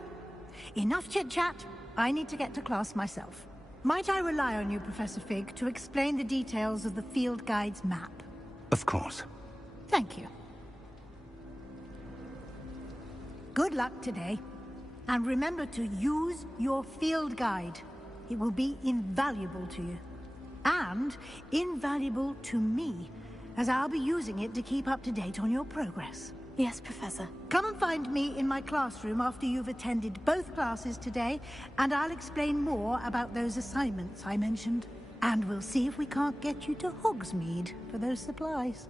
Enough chit-chat. I need to get to class myself. Might I rely on you, Professor Fig, to explain the details of the field guide's map? Of course. Thank you. Good luck today. And remember to use your field guide. It will be invaluable to you. And invaluable to me, as I'll be using it to keep up to date on your progress. Yes, Professor. Come and find me in my classroom after you've attended both classes today, and I'll explain more about those assignments I mentioned. And we'll see if we can't get you to Hogsmeade for those supplies.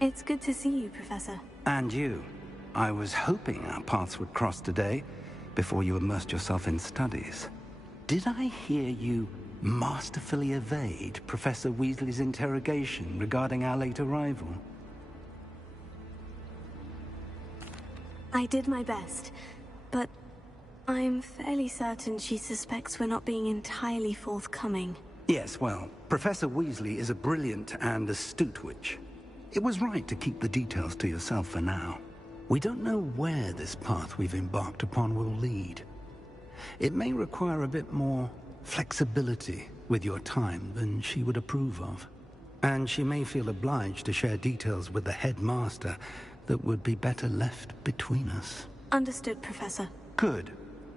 It's good to see you, Professor. And you. I was hoping our paths would cross today, before you immersed yourself in studies. Did I hear you masterfully evade Professor Weasley's interrogation regarding our late arrival? I did my best, but I'm fairly certain she suspects we're not being entirely forthcoming. Yes, well, Professor Weasley is a brilliant and astute witch. It was right to keep the details to yourself for now. We don't know where this path we've embarked upon will lead. It may require a bit more flexibility with your time than she would approve of. And she may feel obliged to share details with the headmaster that would be better left between us. Understood, Professor. Good.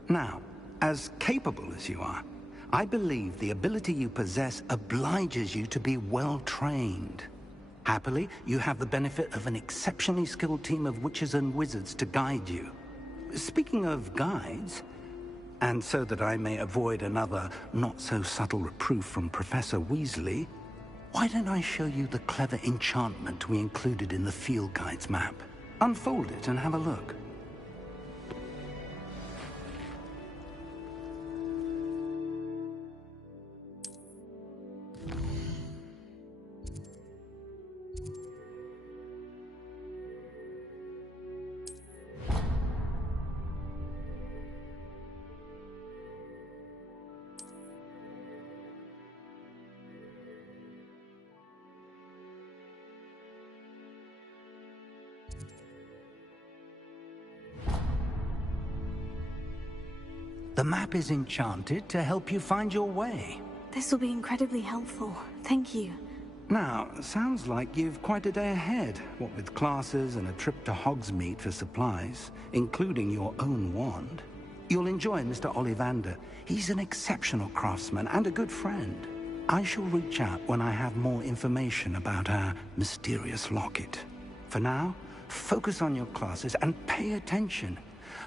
Now, as capable as you are, I believe the ability you possess obliges you to be well trained. Happily, you have the benefit of an exceptionally skilled team of witches and wizards to guide you. Speaking of guides, and so that I may avoid another not-so-subtle reproof from Professor Weasley, why don't I show you the clever enchantment we included in the field guide's map? Unfold it and have a look. The map is enchanted to help you find your way. This will be incredibly helpful. Thank you. Now, sounds like you've quite a day ahead, what with classes and a trip to Hogsmeade for supplies, including your own wand. You'll enjoy Mr. Ollivander. He's an exceptional craftsman and a good friend. I shall reach out when I have more information about our mysterious locket. For now, focus on your classes and pay attention.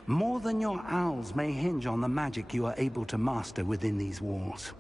More than your owls may hinge on the magic you are able to master within these walls.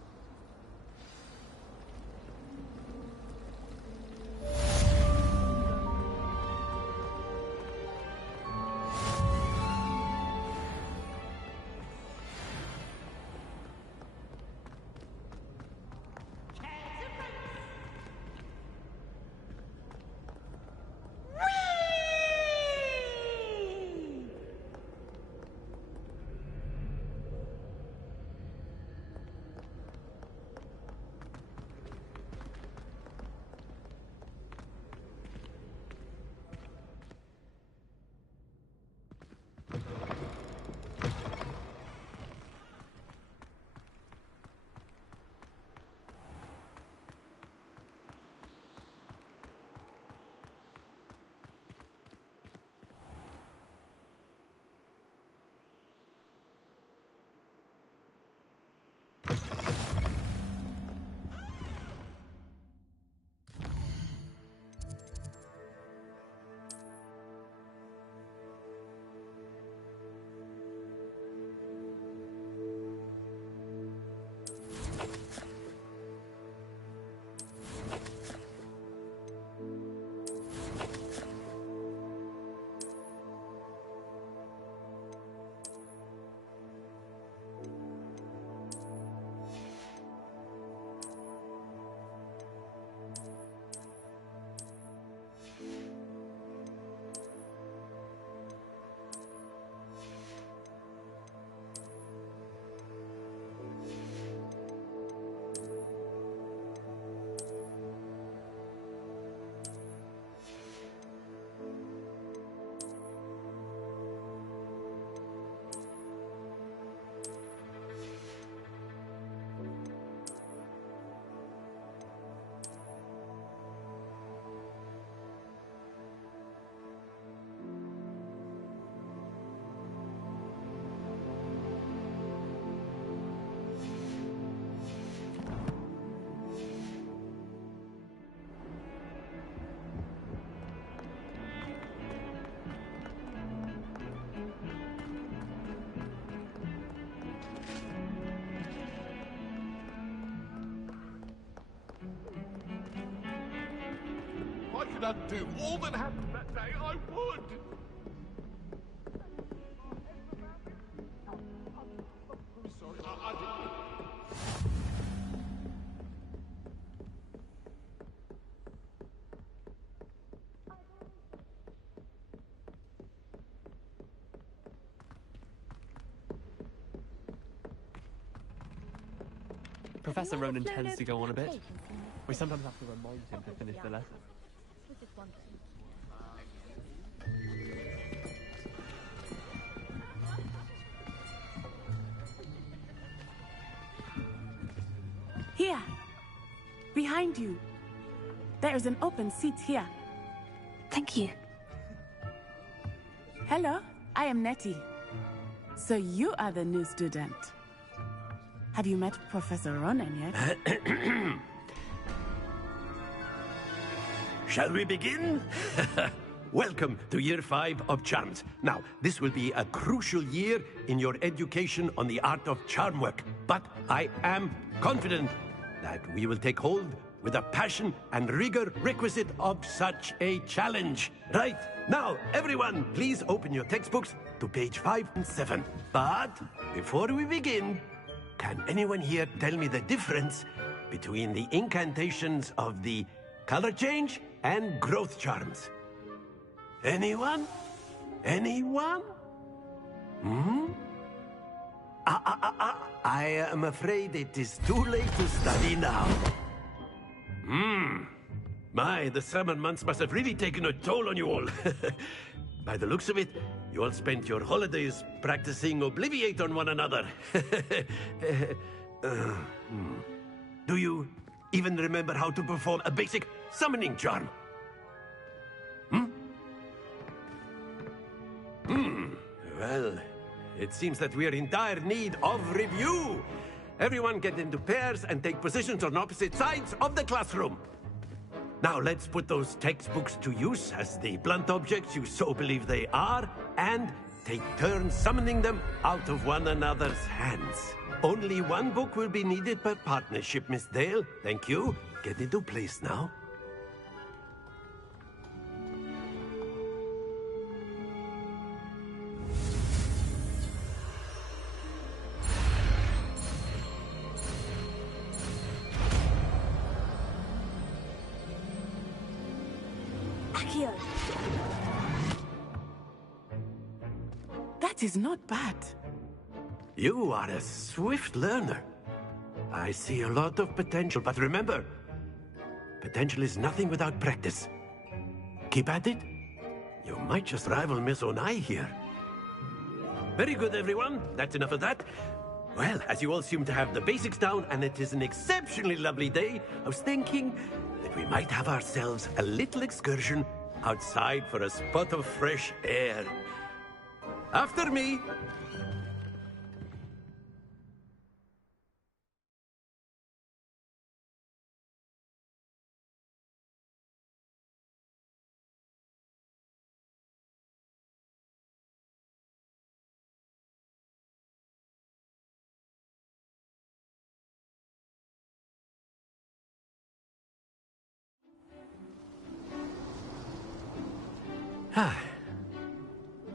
I could undo all that happened that day, I would! Sorry, I didn't... Professor Ronan tends to go on a bit. We sometimes have to remind him to finish the lesson. Here! Behind you! There is an open seat here. Thank you. Hello, I am Nettie. So you are the new student. Have you met Professor Ronan yet? Shall we begin? Welcome to Year 5 of Charms. Now, this will be a crucial year in your education on the art of charm work. But I am confident that we will take hold with the passion and rigor requisite of such a challenge. Right, now, everyone, please open your textbooks to page 5 and 7. But before we begin, can anyone here tell me the difference between the incantations of the color change and growth charms? Anyone? Anyone? I am afraid it is too late to study now. My, the summer months must have really taken a toll on you all. By the looks of it, you all spent your holidays practicing Obliviate on one another. Do you even remember how to perform a basic summoning charm? Well, it seems that we are in dire need of review. Everyone get into pairs and take positions on opposite sides of the classroom. Now let's put those textbooks to use as the blunt objects you so believe they are, and take turns summoning them out of one another's hands. Only one book will be needed per partnership, Miss Dale. Thank you. Get into place now. Akio! That is not bad. You are a swift learner. I see a lot of potential, but remember, potential is nothing without practice. Keep at it. You might just rival Miss Onai here. Very good, everyone. That's enough of that. Well, as you all seem to have the basics down, and it is an exceptionally lovely day, I was thinking that we might have ourselves a little excursion outside for a spot of fresh air. After me!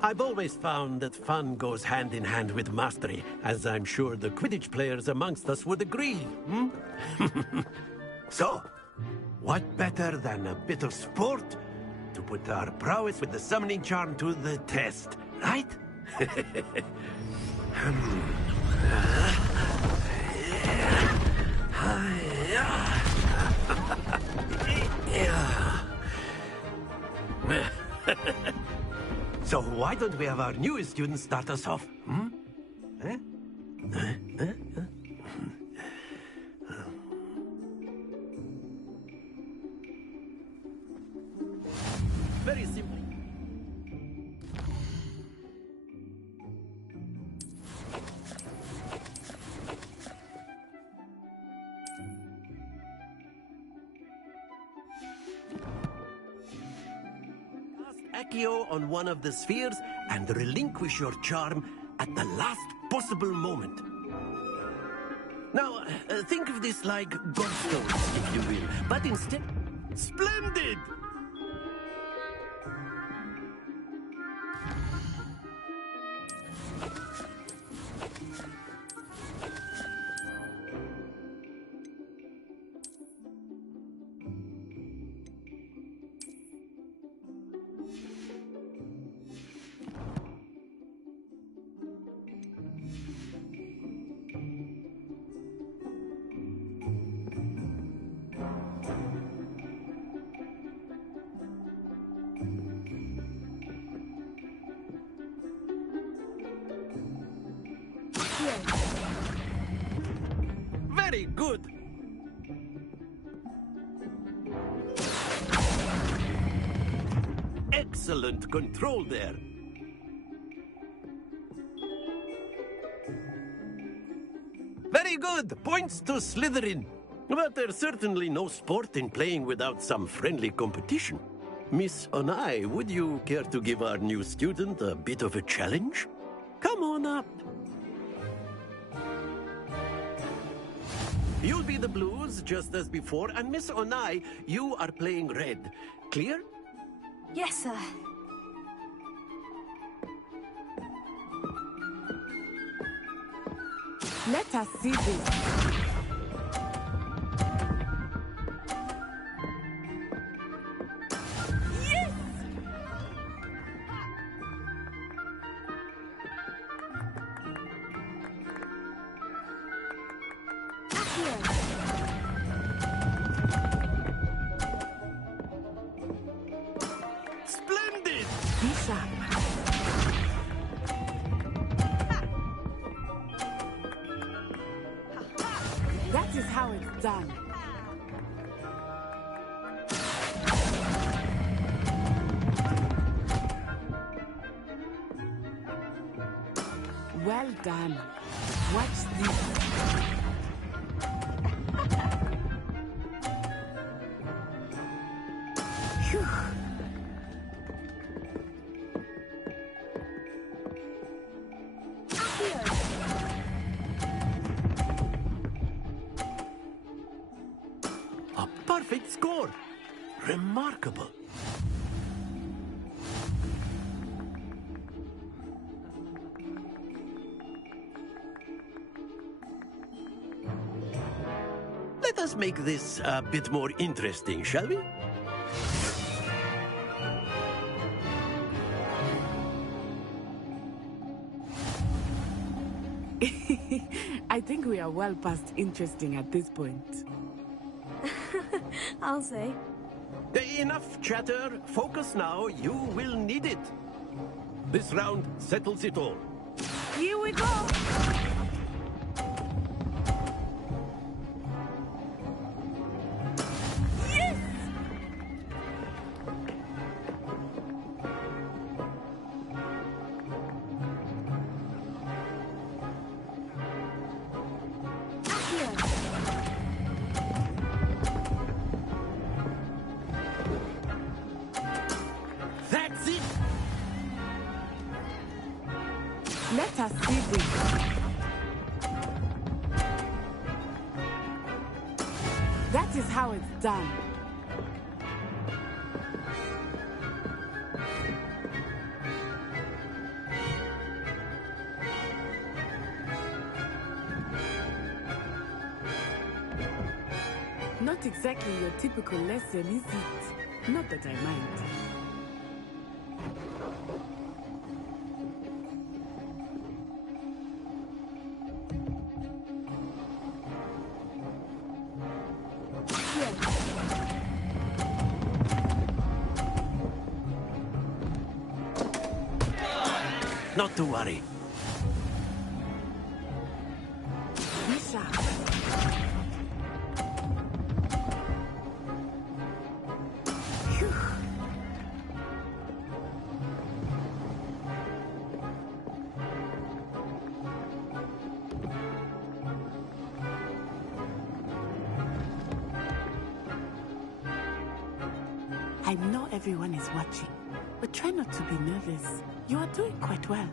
I've always found that fun goes hand in hand with mastery, as I'm sure the Quidditch players amongst us would agree. Hmm? So, what better than a bit of sport to put our prowess with the summoning charm to the test, right? So why don't we have our newest student start us off? Hmm? Eh? Very simple. Accio on one of the spheres and relinquish your charm at the last possible moment. Now, think of this like godstones, if you will, but instead... Splendid! Very good. Excellent control there. Very good. Points to Slytherin. But there's certainly no sport in playing without some friendly competition. Miss Onai, would you care to give our new student a bit of a challenge? Come on up. You'll be the blues, just as before, and Miss Onai, you are playing red. Clear? Yes, sir. Let us see this. Splendid! Be sharp. That is how it's done. Well done. Watch this. Phew. A perfect score. Remarkable. Let us make this a bit more interesting, shall we? I think we are well past interesting at this point. I'll say. Enough chatter. Focus now. You will need it. This round settles it all. Here we go! Yes! That's it! Let us see this. That is how it's done. exactly your typical lesson, is it? Not that I mind. Not to worry. Misha. I know everyone is watching, but try not to be nervous. You are doing quite well.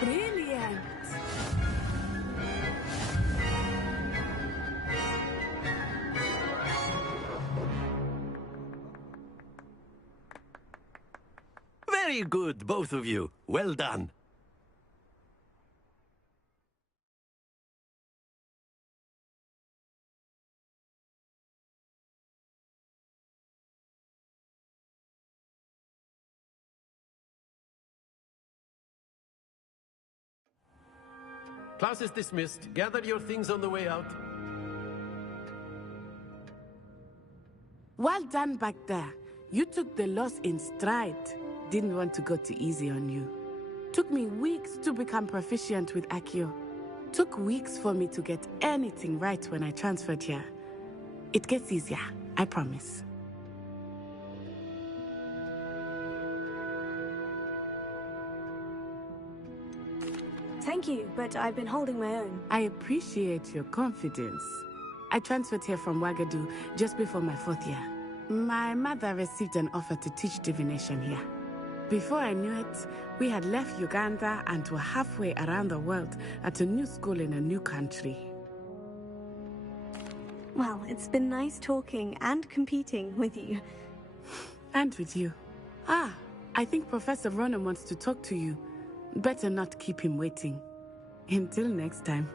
Brilliant! Very good, both of you. Well done. Class is dismissed. Gather your things on the way out. Well done back there. You took the loss in stride. Didn't want to go too easy on you. Took me weeks to become proficient with Accio. Took weeks for me to get anything right when I transferred here. It gets easier, I promise. Thank you, but I've been holding my own. I appreciate your confidence. I transferred here from Wagadu just before my 4th year. My mother received an offer to teach divination here. Before I knew it, we had left Uganda and were halfway around the world at a new school in a new country. Well, it's been nice talking and competing with you. And with you. Ah, I think Professor Ronan wants to talk to you. Better not keep him waiting. Until next time.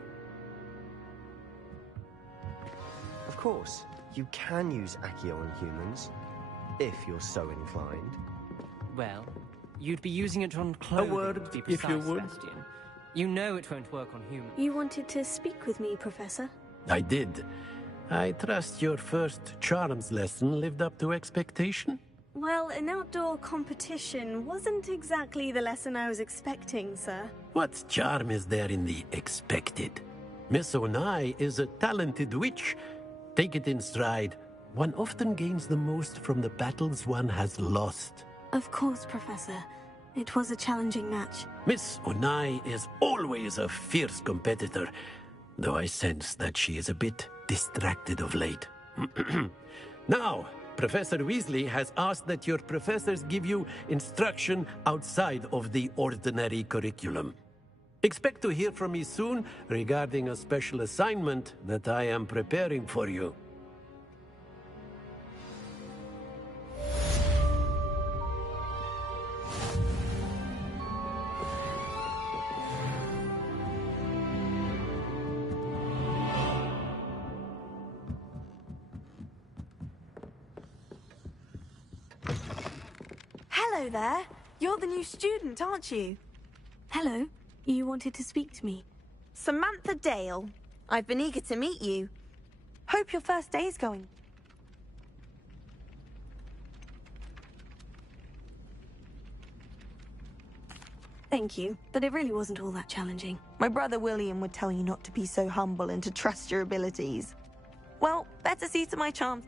Of course, you can use Accio on humans, if you're so inclined. Well, you'd be using it on clothing, word, to be precise, if you would. Sebastian. You know it won't work on humans. You wanted to speak with me, Professor? I did. I trust your first charms lesson lived up to expectation? Well, an outdoor competition wasn't exactly the lesson I was expecting, sir. What charm is there in the expected? Miss Onai is a talented witch. Take it in stride. One often gains the most from the battles one has lost. Of course, Professor. It was a challenging match. Miss Onai is always a fierce competitor, though I sense that she is a bit distracted of late. Now, Professor Weasley has asked that your professors give you instruction outside of the ordinary curriculum. Expect to hear from me soon regarding a special assignment that I am preparing for you. Hello there. You're the new student, aren't you? Hello. You wanted to speak to me. Samantha Dale. I've been eager to meet you. Hope your first day is going. Thank you, but it really wasn't all that challenging. My brother William would tell you not to be so humble and to trust your abilities. Well, better see to my charms.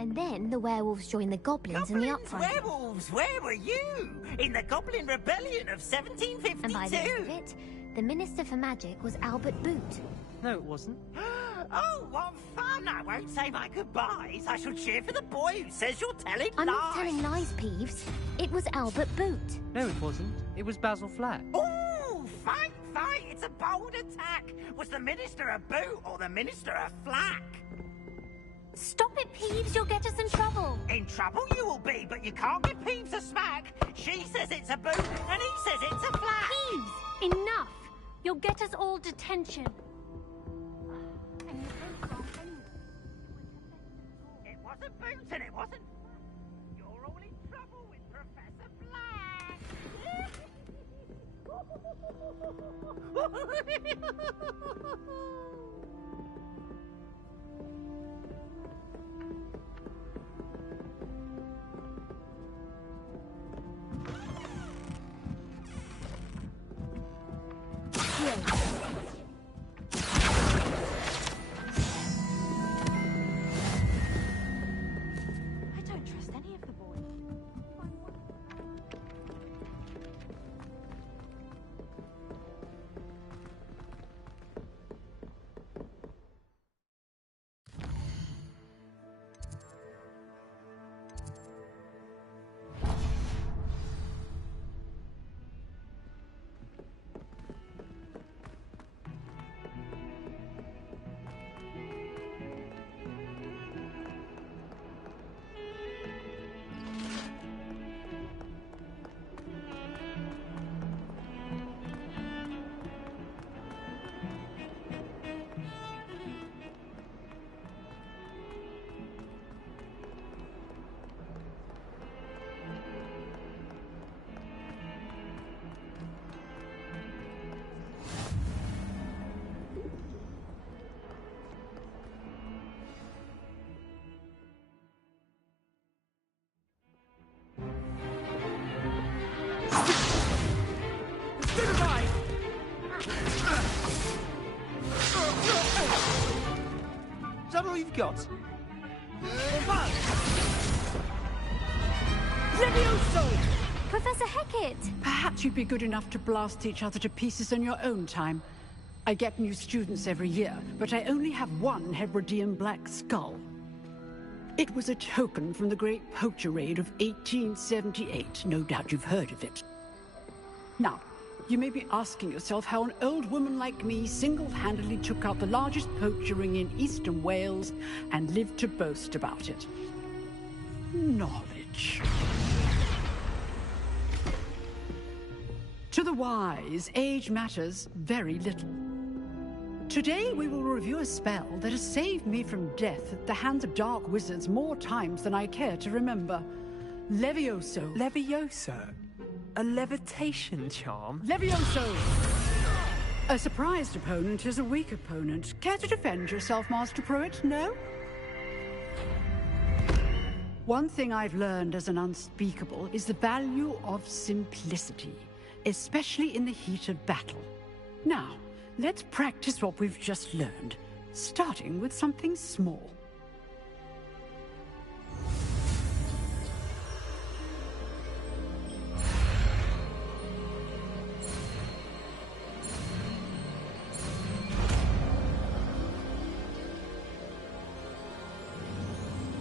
And then the werewolves joined the goblins in the uprising. Werewolves, where were you? In the Goblin Rebellion of 1752? And by the end of it, the Minister for Magic was Albert Boot. No, it wasn't. Oh, what fun! I won't say my goodbyes. I shall cheer for the boy who says you're telling I'm lies. not telling lies, Peeves. It was Albert Boot. No, it wasn't. It was Basil Flack. Oh, fight! It's a bold attack. Was the Minister a boot or the Minister a flack? Stop it, Peeves. You'll get us in trouble. In trouble you will be, but you can't give Peeves a smack. She says it's a boot, and he says it's a flack. Peeves, enough. You'll get us all detention. It wasn't boots and it wasn't... You're all in trouble with Professor Black. I don't trust any of the boys. Is that all you've got? Levioso! Professor Hecat! Perhaps you'd be good enough to blast each other to pieces in your own time. I get new students every year, but I only have one Hebridean black skull. It was a token from the Great Poacher Raid of 1878. No doubt you've heard of it. Now, you may be asking yourself how an old woman like me single-handedly took out the largest poacher ring in eastern Wales and lived to boast about it. Knowledge. To the wise, age matters very little. Today we will review a spell that has saved me from death at the hands of dark wizards more times than I care to remember. Levioso. Levioso? A levitation charm? Levioso! A surprised opponent is a weak opponent. Care to defend yourself, Master Pruitt? No? One thing I've learned as an unspeakable is the value of simplicity, especially in the heat of battle. Now, let's practice what we've just learned, starting with something small.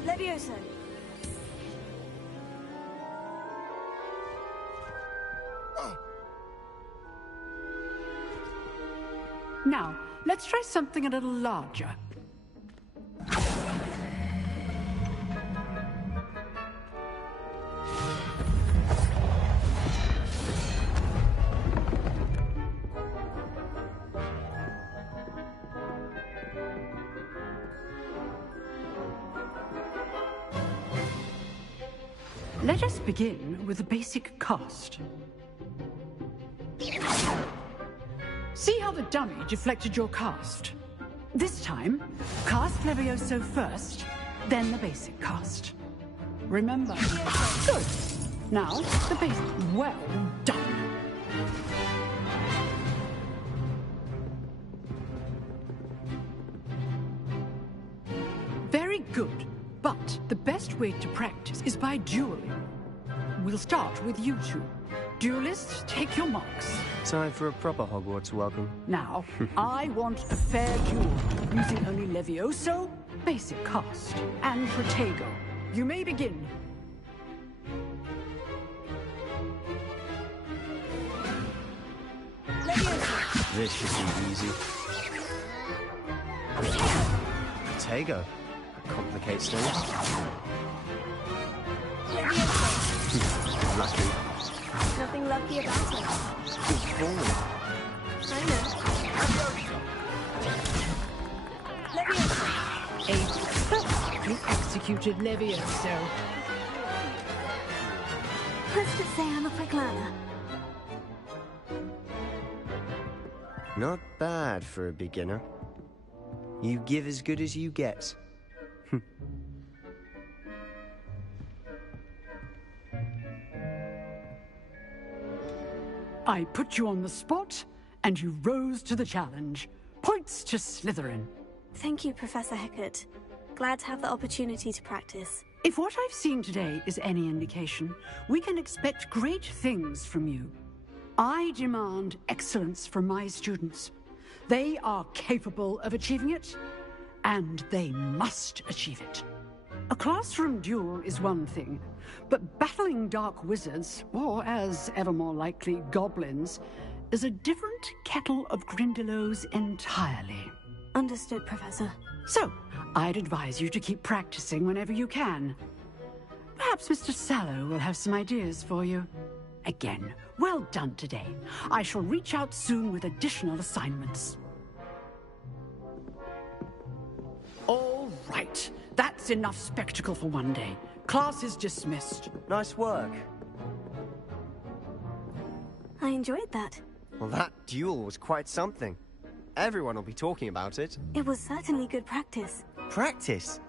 Levioso. Now, let's try something a little larger. Let us begin with the basic cast. See how the dummy deflected your cast? This time, cast Levioso first, then the basic cast. Remember. Good. Now, the basic. Well done. Very good. But the best way to practice is by dueling. We'll start with you two. Duelists, take your marks. Time for a proper Hogwarts welcome. Now, I want a fair duel, using only Levioso, basic cast, and Protego. You may begin. Levioso. This should be easy. Protego. That complicates things. Lucky. Nothing lucky about it. Good ball. I know. A perfectly executed Levioso. Let's just say I'm a quick learner. Not bad for a beginner. You give as good as you get. I put you on the spot, and you rose to the challenge. Points to Slytherin. Thank you, Professor Hecat. Glad to have the opportunity to practice. If what I've seen today is any indication, we can expect great things from you. I demand excellence from my students. They are capable of achieving it, and they must achieve it. A classroom duel is one thing, but battling dark wizards, or as ever more likely, goblins, is a different kettle of Grindylows entirely. Understood, Professor. So, I'd advise you to keep practicing whenever you can. Perhaps Mr. Sallow will have some ideas for you. Again, well done today. I shall reach out soon with additional assignments. All right. That's enough spectacle for one day. Class is dismissed. Nice work. I enjoyed that. Well, that duel was quite something. Everyone will be talking about it. It was certainly good practice. Practice?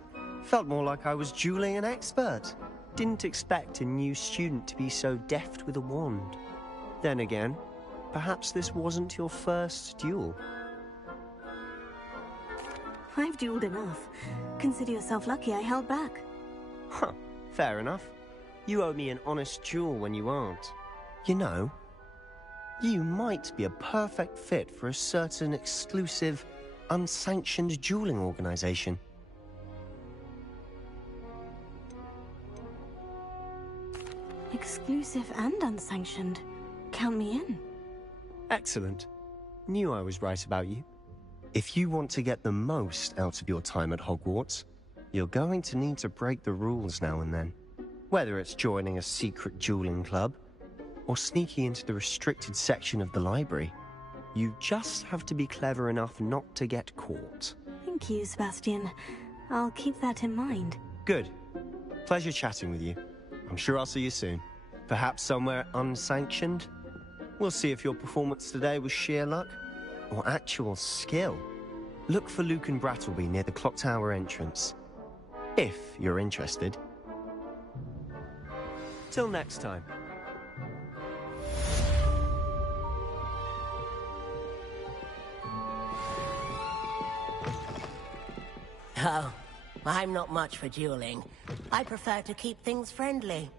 Felt more like I was dueling an expert. Didn't expect a new student to be so deft with a wand. Then again, perhaps this wasn't your first duel. I've dueled enough. Consider yourself lucky I held back. Huh, fair enough. You owe me an honest duel when you aren't. You know, you might be a perfect fit for a certain exclusive, unsanctioned dueling organization. Exclusive and unsanctioned. Count me in. Excellent. Knew I was right about you. If you want to get the most out of your time at Hogwarts, you're going to need to break the rules now and then. Whether it's joining a secret dueling club, or sneaking into the restricted section of the library, you just have to be clever enough not to get caught. Thank you, Sebastian. I'll keep that in mind. Good. Pleasure chatting with you. I'm sure I'll see you soon. Perhaps somewhere unsanctioned? We'll see if your performance today was sheer luck or actual skill. Look for Luke and Brattleby near the clock tower entrance, if you're interested. Till next time. Oh, I'm not much for dueling. I prefer to keep things friendly.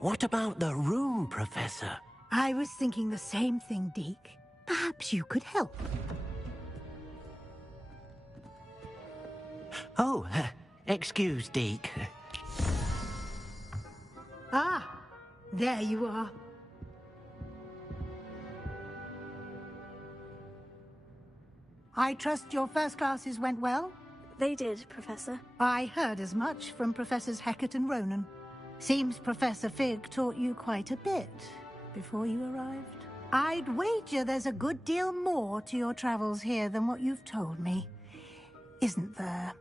What about the room, Professor? I was thinking the same thing, Deke. Perhaps you could help. Oh, excuse, Deke. Ah, there you are. I trust your first classes went well? They did, Professor. I heard as much from Professors Hecat and Ronan. Seems Professor Fig taught you quite a bit before you arrived. I'd wager there's a good deal more to your travels here than what you've told me. Isn't there?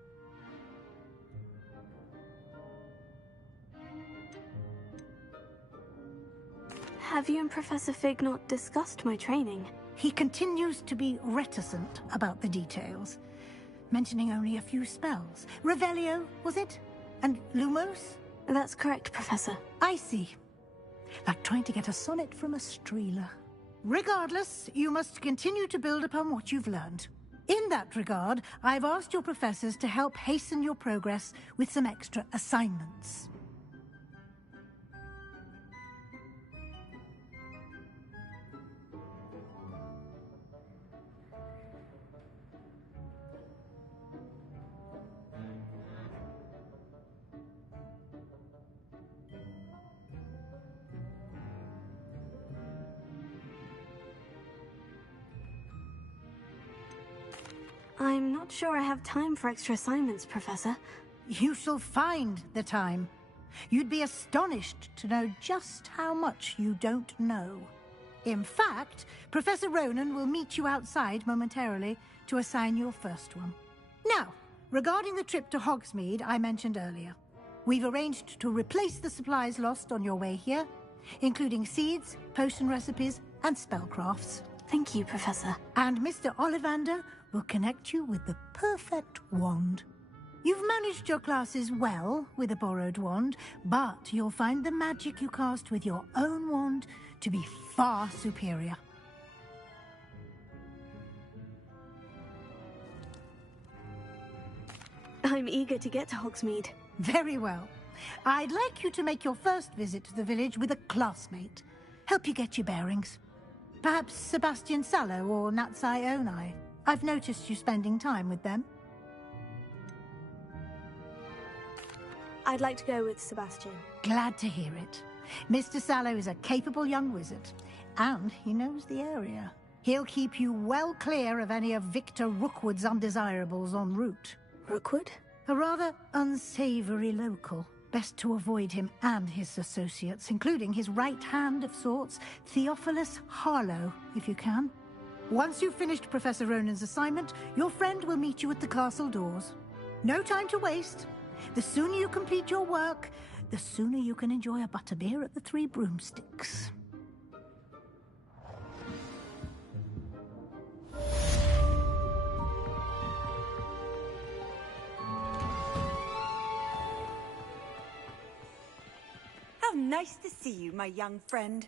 Have you and Professor Fig not discussed my training? He continues to be reticent about the details. mentioning only a few spells. Revelio, was it? And Lumos? That's correct, Professor. I see. Like trying to get a sonnet from a streeler. Regardless, you must continue to build upon what you've learned. In that regard, I've asked your professors to help hasten your progress with some extra assignments. I'm not sure I have time for extra assignments, Professor. You shall find the time. You'd be astonished to know just how much you don't know. In fact, Professor Ronan will meet you outside momentarily to assign your first one. Now, regarding the trip to Hogsmeade I mentioned earlier, we've arranged to replace the supplies lost on your way here, including seeds, potion recipes, and spellcrafts. Thank you, Professor. And Mr. Ollivander will connect you with the perfect wand. You've managed your classes well with a borrowed wand, but you'll find the magic you cast with your own wand to be far superior. I'm eager to get to Hogsmeade. Very well. I'd like you to make your first visit to the village with a classmate. Help you get your bearings. Perhaps Sebastian Sallow or Natsai Onai. I've noticed you spending time with them. I'd like to go with Sebastian. Glad to hear it. Mr. Sallow is a capable young wizard, and he knows the area. He'll keep you well clear of any of Victor Rookwood's undesirables en route. Rookwood? A rather unsavory local. Best to avoid him and his associates, including his right hand of sorts, Theophilus Harlow, if you can. Once you've finished Professor Ronan's assignment, your friend will meet you at the castle doors. No time to waste. The sooner you complete your work, the sooner you can enjoy a butterbeer at the Three Broomsticks. How nice to see you, my young friend.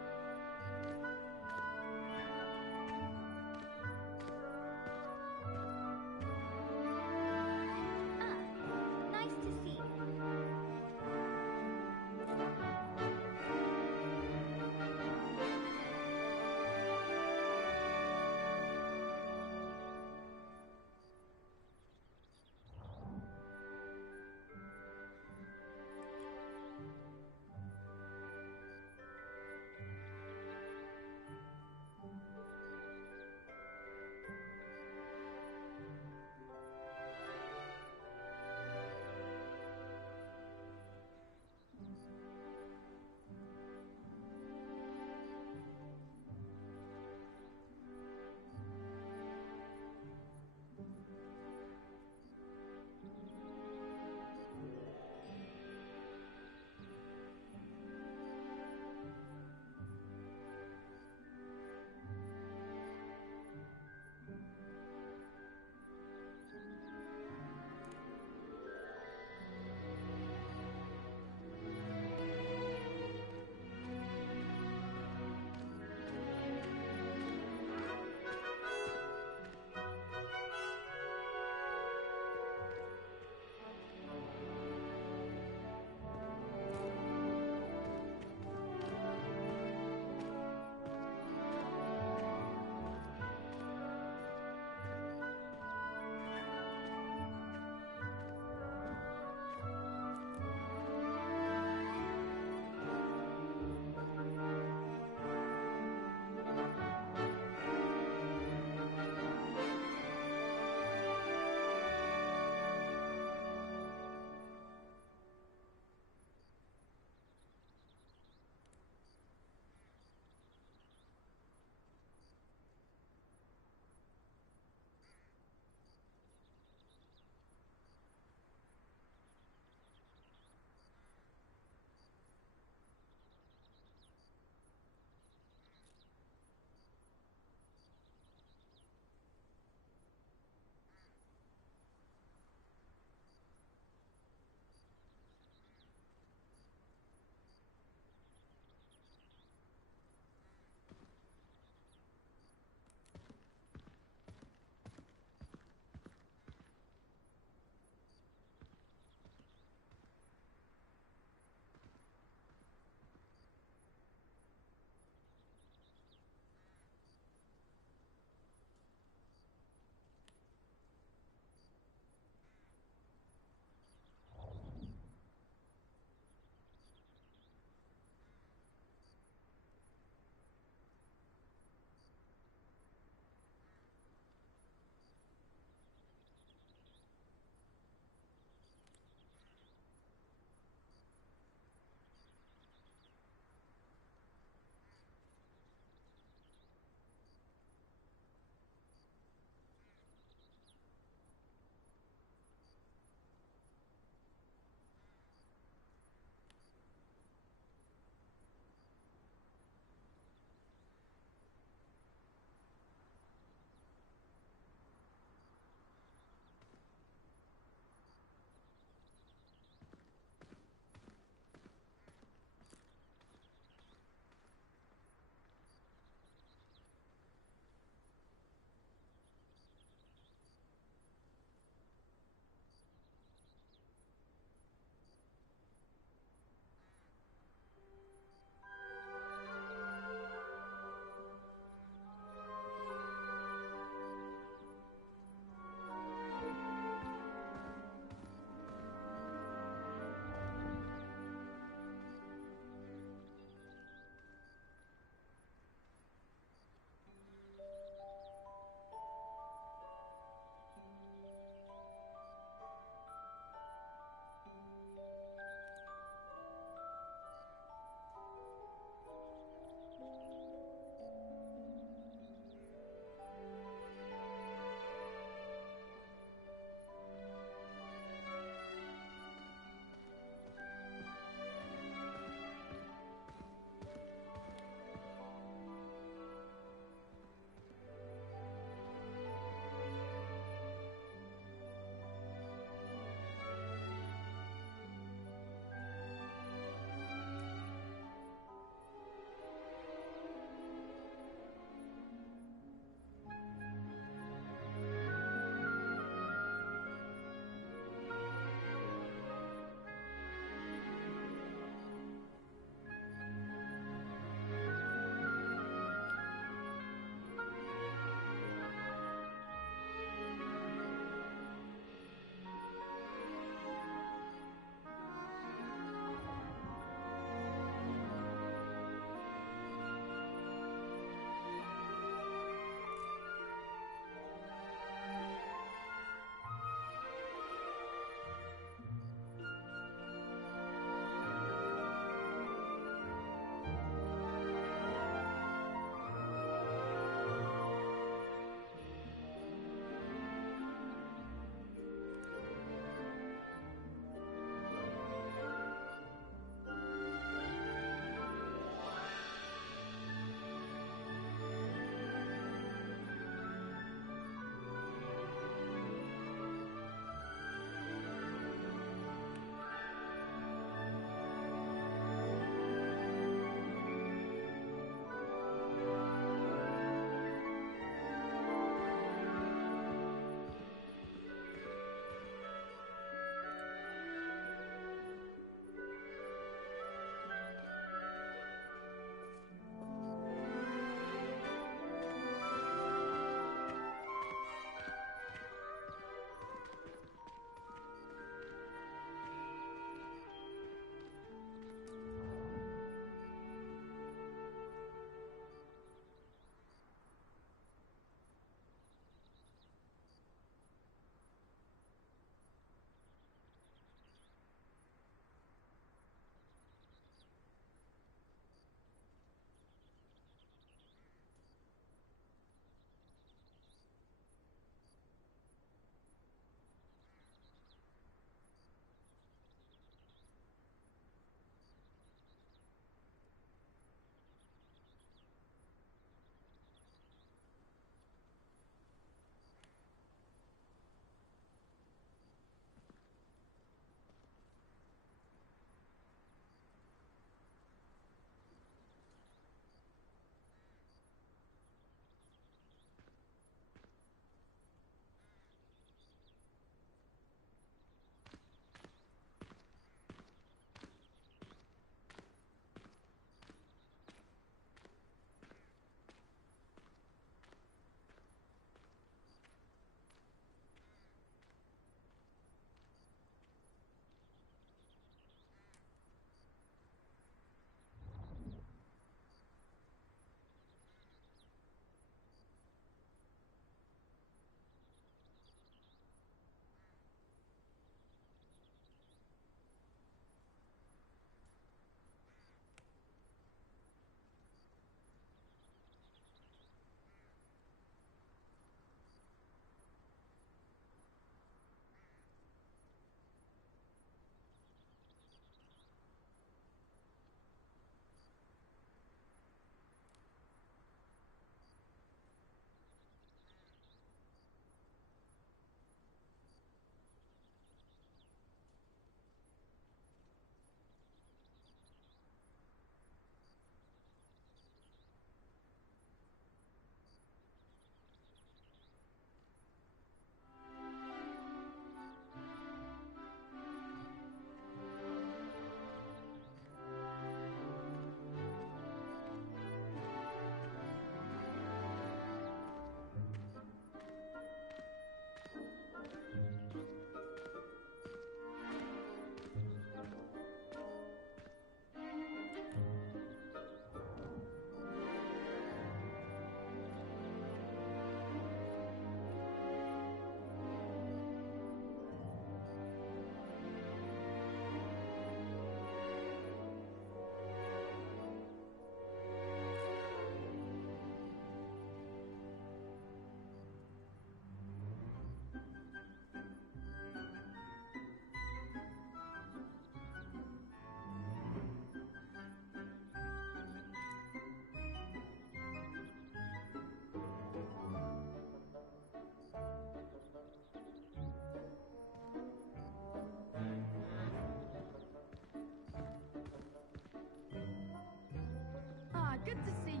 Good to see